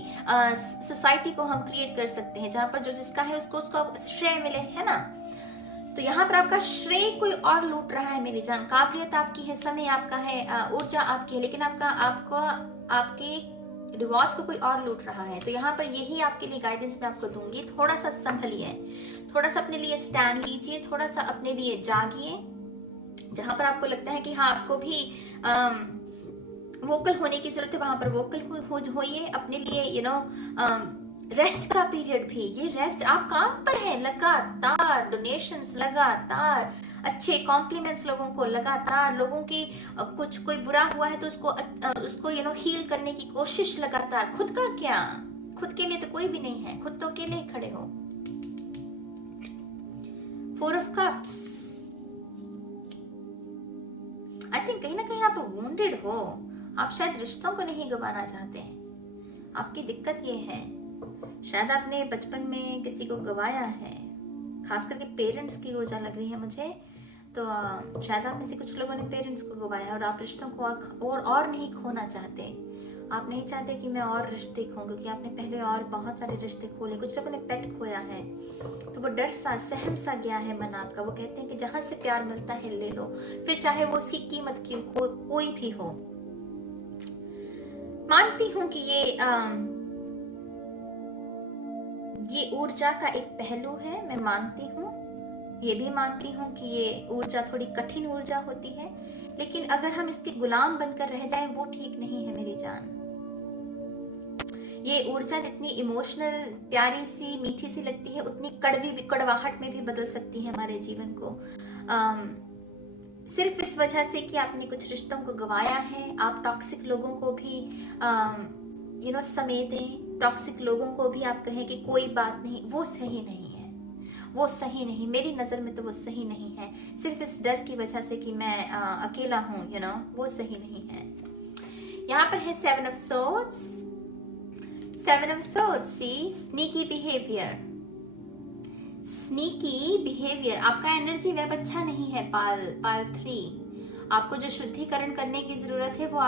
सोसाइटी को हम क्रिएट कर सकते हैं जहां पर जो जिसका है उसको उसका श्रेय मिले, है ना। तो यहाँ पर आपका श्रेय कोई और लूट रहा है मेरी जान। काबिलियत आपकी है, समय आपका है, ऊर्जा आपकी है, लेकिन आपके रिवॉर्ड्स को कोई और लूट रहा है। तो यहाँ पर यही आपके लिए गाइडेंस मैं आपको दूंगी। थोड़ा सा संभलिए, थोड़ा सा अपने लिए स्टैंड लीजिए, थोड़ा सा अपने लिए जागिए। जहां पर आपको लगता है कि हाँ आपको भी वोकल होने की जरूरत है, वहां पर वोकल होइए अपने लिए। रेस्ट का पीरियड भी, ये रेस्ट आप काम पर है लगातार, डोनेशंस लगातार, अच्छे कॉम्प्लीमेंट्स लोगों को लगातार, लोगों की कुछ कोई बुरा हुआ है तो उसको हील करने की कोशिश लगातार। खुद का क्या, खुद के लिए तो कोई भी नहीं है, खुद तो अकेले ही खड़े हो। 4 ऑफ कप्स, आई थिंक कहीं ना कहीं आप वुंडेड हो। आप शायद रिश्तों को नहीं गंवाना चाहते हैं। आपकी दिक्कत ये है, शायद आपने बचपन में किसी को गंवाया है, खास करके पेरेंट्स की ऊर्जा लग रही है मुझे। तो शायद आप में से कुछ लोगों ने पेरेंट्स को गंवाया और आप रिश्तों को और नहीं खोना चाहते। आप नहीं चाहते कि मैं और रिश्ते खो, क्योंकि आपने पहले और बहुत सारे रिश्ते खोले। कुछ लोगों ने पेट खोया है, तो वो डर सा सहम सा गया है मन आपका। वो कहते हैं कि जहां से प्यार मिलता है ले लो, फिर चाहे वो उसकी कीमत कोई भी हो। मानती हूं कि ये ऊर्जा का एक पहलू है, मैं मानती हूँ। ये भी मानती हूँ कि ये ऊर्जा थोड़ी कठिन ऊर्जा होती है, लेकिन अगर हम इसके गुलाम बनकर रह जाएं वो ठीक नहीं है मेरी जान। ये ऊर्जा जितनी इमोशनल, प्यारी सी, मीठी सी लगती है, उतनी कड़वाहट में भी बदल सकती है हमारे जीवन को। सिर्फ इस वजह से कि आपने कुछ रिश्तों को गंवाया है, आप टॉक्सिक लोगों को भी समेटें। टॉक्सिक लोगों को भी आप कहें कि कोई बात नहीं, वो सही नहीं है, वो सही नहीं, मेरी नज़र में तो वो सही नहीं है, सिर्फ इस डर की वजह से कि मैं अकेला हूँ, वो सही नहीं है। यहाँ पर है 7 of swords. 7 of swords, see sneaky behaviour. Sneaky behaviour, आपका एनर्जी वेब अच्छा नहीं है पाल 3। आपको जो शुद्धिकरण करने की जरूरत है वो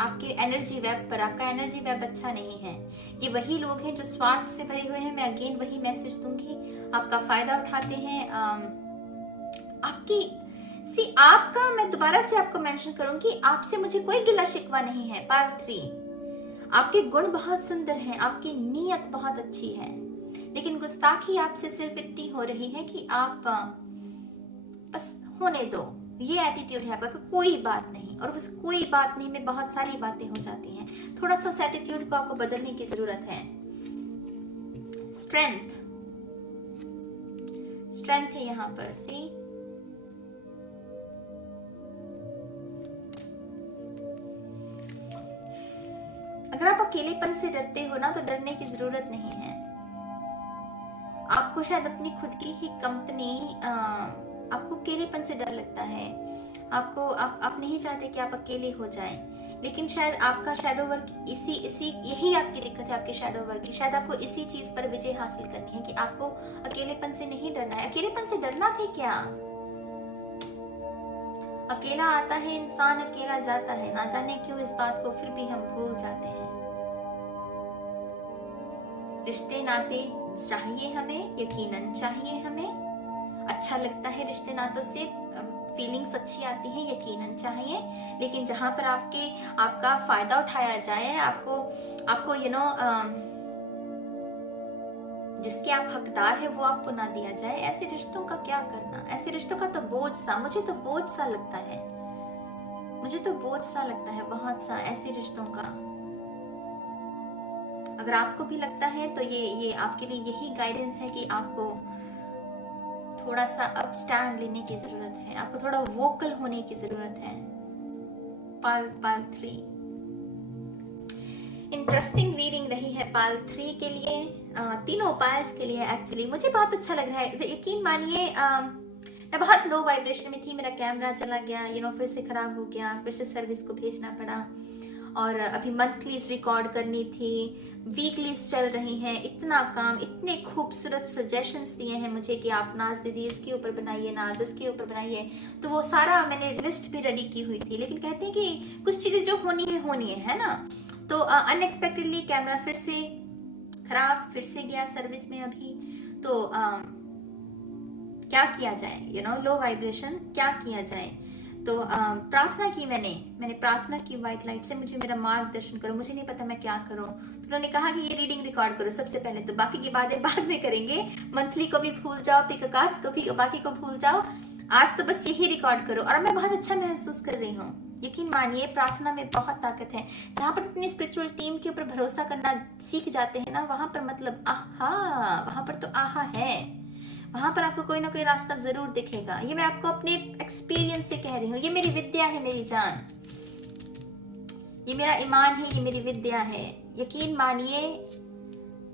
आपके एनर्जी वेब पर, आपका एनर्जी वेब अच्छा नहीं है। ये वही लोग हैं जो स्वार्थ से भरे हुए हैं। मैं अगेन वही मैसेज दूंगी, आपका फायदा उठाते हैं। आपका मैं दोबारा से आपको मेंशन करूंगी, आपसे मुझे कोई गिला शिकवा नहीं है पाल 3। आपके गुण बहुत सुंदर हैं, आपकी नीयत बहुत अच्छी है, लेकिन गुस्ताखी आपसे सिर्फ इतनी हो रही है कि आप बस होने दो। ये एटीट्यूड है आपका कि कोई बात नहीं, और उस कोई बात नहीं में बहुत सारी बातें हो जाती हैं। थोड़ा सा उस एटीट्यूड को आपको बदलने की जरूरत है। स्ट्रेंथ है यहाँ पर, सी अगर आप अकेलेपन से डरते हो ना, तो डरने की जरूरत नहीं है। आपको शायद अपनी खुद की ही कंपनी, आपको अकेलेपन से डर लगता है। आप नहीं चाहते कि आप अकेले हो जाएं, लेकिन शायद आपका शैडो वर्क यही आपकी दिक्कत है, आपके शैडो वर्क की। शायद आपको इसी चीज पर विजय हासिल करनी है कि आपको अकेलेपन से नहीं डरना है। अकेलेपन से डरना भी क्या, अकेला आता है इंसान, अकेला जाता है। ना जाने क्यों इस बात को फिर भी हम भूल जाते हैं। रिश्ते नाते चाहिए हमें, यकीनन चाहिए हमें। अच्छा लगता है रिश्ते नातों से, फीलिंग्स अच्छी आती हैं, यकीनन चाहिए। लेकिन जहां पर आपका फायदा उठाया जाए, आपको जिसके आप हकदार है वो आपको ना दिया जाए, ऐसे रिश्तों का क्या करना। ऐसे रिश्तों का तो बोझ सा, मुझे तो बोझ सा लगता है, बहुत सा ऐसे रिश्तों का। अगर आपको भी लगता है तो ये आपके लिए यही गाइडेंस है कि आपको थोड़ा सा अप स्टैंड लेने की जरूरत है, आपको थोड़ा वोकल होने की जरूरत है। पाल 3 इंटरेस्टिंग रीडिंग रही है पाल 3 के लिए, तीनों पाल्स के लिए। एक्चुअली मुझे बहुत अच्छा लग रहा है। यकीन मानिए, मैं बहुत लो वाइब्रेशन में थी, मेरा कैमरा चला गया, फिर से खराब हो गया, फिर से सर्विस को भेजना पड़ा, और अभी मंथलीज रिकॉर्ड करनी थी, वीकलीज चल रही हैं, इतना काम, इतने खूबसूरत सजेशंस दिए हैं मुझे कि आप नाज दीदी इसके ऊपर बनाइए, नाज इसके ऊपर बनाइए। तो वो सारा मैंने लिस्ट भी रेडी की हुई थी, लेकिन कहते हैं कि कुछ चीज़ें जो होनी है ना। तो अनएक्सपेक्टेडली कैमरा फिर से खराब, फिर से गया सर्विस में अभी। तो क्या किया जाए, लो वाइब्रेशन, क्या किया जाए। तो प्रार्थना की मैंने प्रार्थना की व्हाइट लाइट से, मुझे मेरा मार्गदर्शन करो, मुझे नहीं पता मैं क्या करूं। तो उन्होंने कहा कि ये रीडिंग रिकॉर्ड करो सबसे पहले, तो बाकी की बातें बाद में करेंगे। मंथली को भी भूल जाओ, पिकाकाश को भी, बाकी को भूल जाओ, आज तो बस यही रिकॉर्ड करो। और मैं बहुत अच्छा महसूस कर रही हूँ, यकीन मानिए प्रार्थना में बहुत ताकत है। जहाँ पर अपनी स्पिरिचुअल टीम के ऊपर भरोसा करना सीख जाते हैं ना, वहां पर मतलब आहा, वहां पर तो आहा है, वहां पर आपको कोई ना कोई रास्ता जरूर दिखेगा। ये मैं आपको अपने एक्सपीरियंस से कह रही हूँ। ये मेरी विद्या है मेरी जान, ये मेरा ईमान है, ये मेरी विद्या है। यकीन मानिए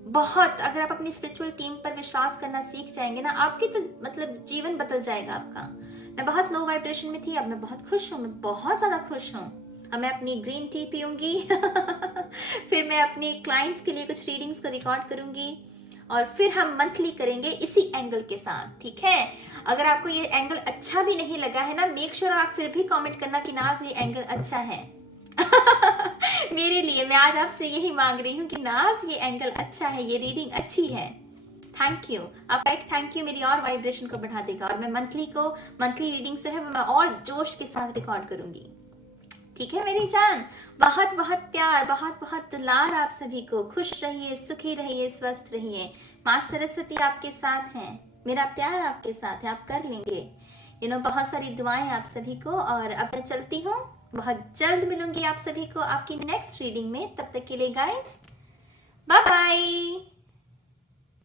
बहुत, अगर आप अपनी स्पिरिचुअल टीम पर विश्वास करना सीख जाएंगे ना, आपके तो मतलब जीवन बदल जाएगा आपका। मैं बहुत लो वाइब्रेशन में थी, अब मैं बहुत खुश हूँ, मैं बहुत ज्यादा खुश हूँ। अब मैं अपनी ग्रीन टी पीऊंगी फिर मैं अपनी क्लाइंट्स के लिए कुछ रीडिंग्स को रिकॉर्ड करूंगी, और फिर हम मंथली करेंगे इसी एंगल के साथ, ठीक है। अगर आपको ये एंगल अच्छा भी नहीं लगा है ना, मेक श्योर आप फिर भी कमेंट करना कि नाज ये एंगल अच्छा है मेरे लिए मैं आज आपसे यही मांग रही हूँ कि नाज ये एंगल अच्छा है, ये रीडिंग अच्छी है। थैंक यू, आपका एक थैंक यू मेरी और वाइब्रेशन को बढ़ा देगा, और मैं मंथली रीडिंग्स जो है मैं और जोश के साथ रिकॉर्ड करूंगी, ठीक है मेरी जान। बहुत बहुत प्यार, बहुत बहुत दुलार आप सभी को। खुश रहिए, सुखी रहिए, स्वस्थ रहिए। माँ सरस्वती आपके साथ हैं, मेरा प्यार आपके साथ है, आप कर लेंगे। बहुत सारी दुआएं आप सभी को। और अब मैं चलती हूँ, बहुत जल्द मिलूंगी आप सभी को आपकी नेक्स्ट रीडिंग में। तब तक के लिए गाइस, बाय बाय।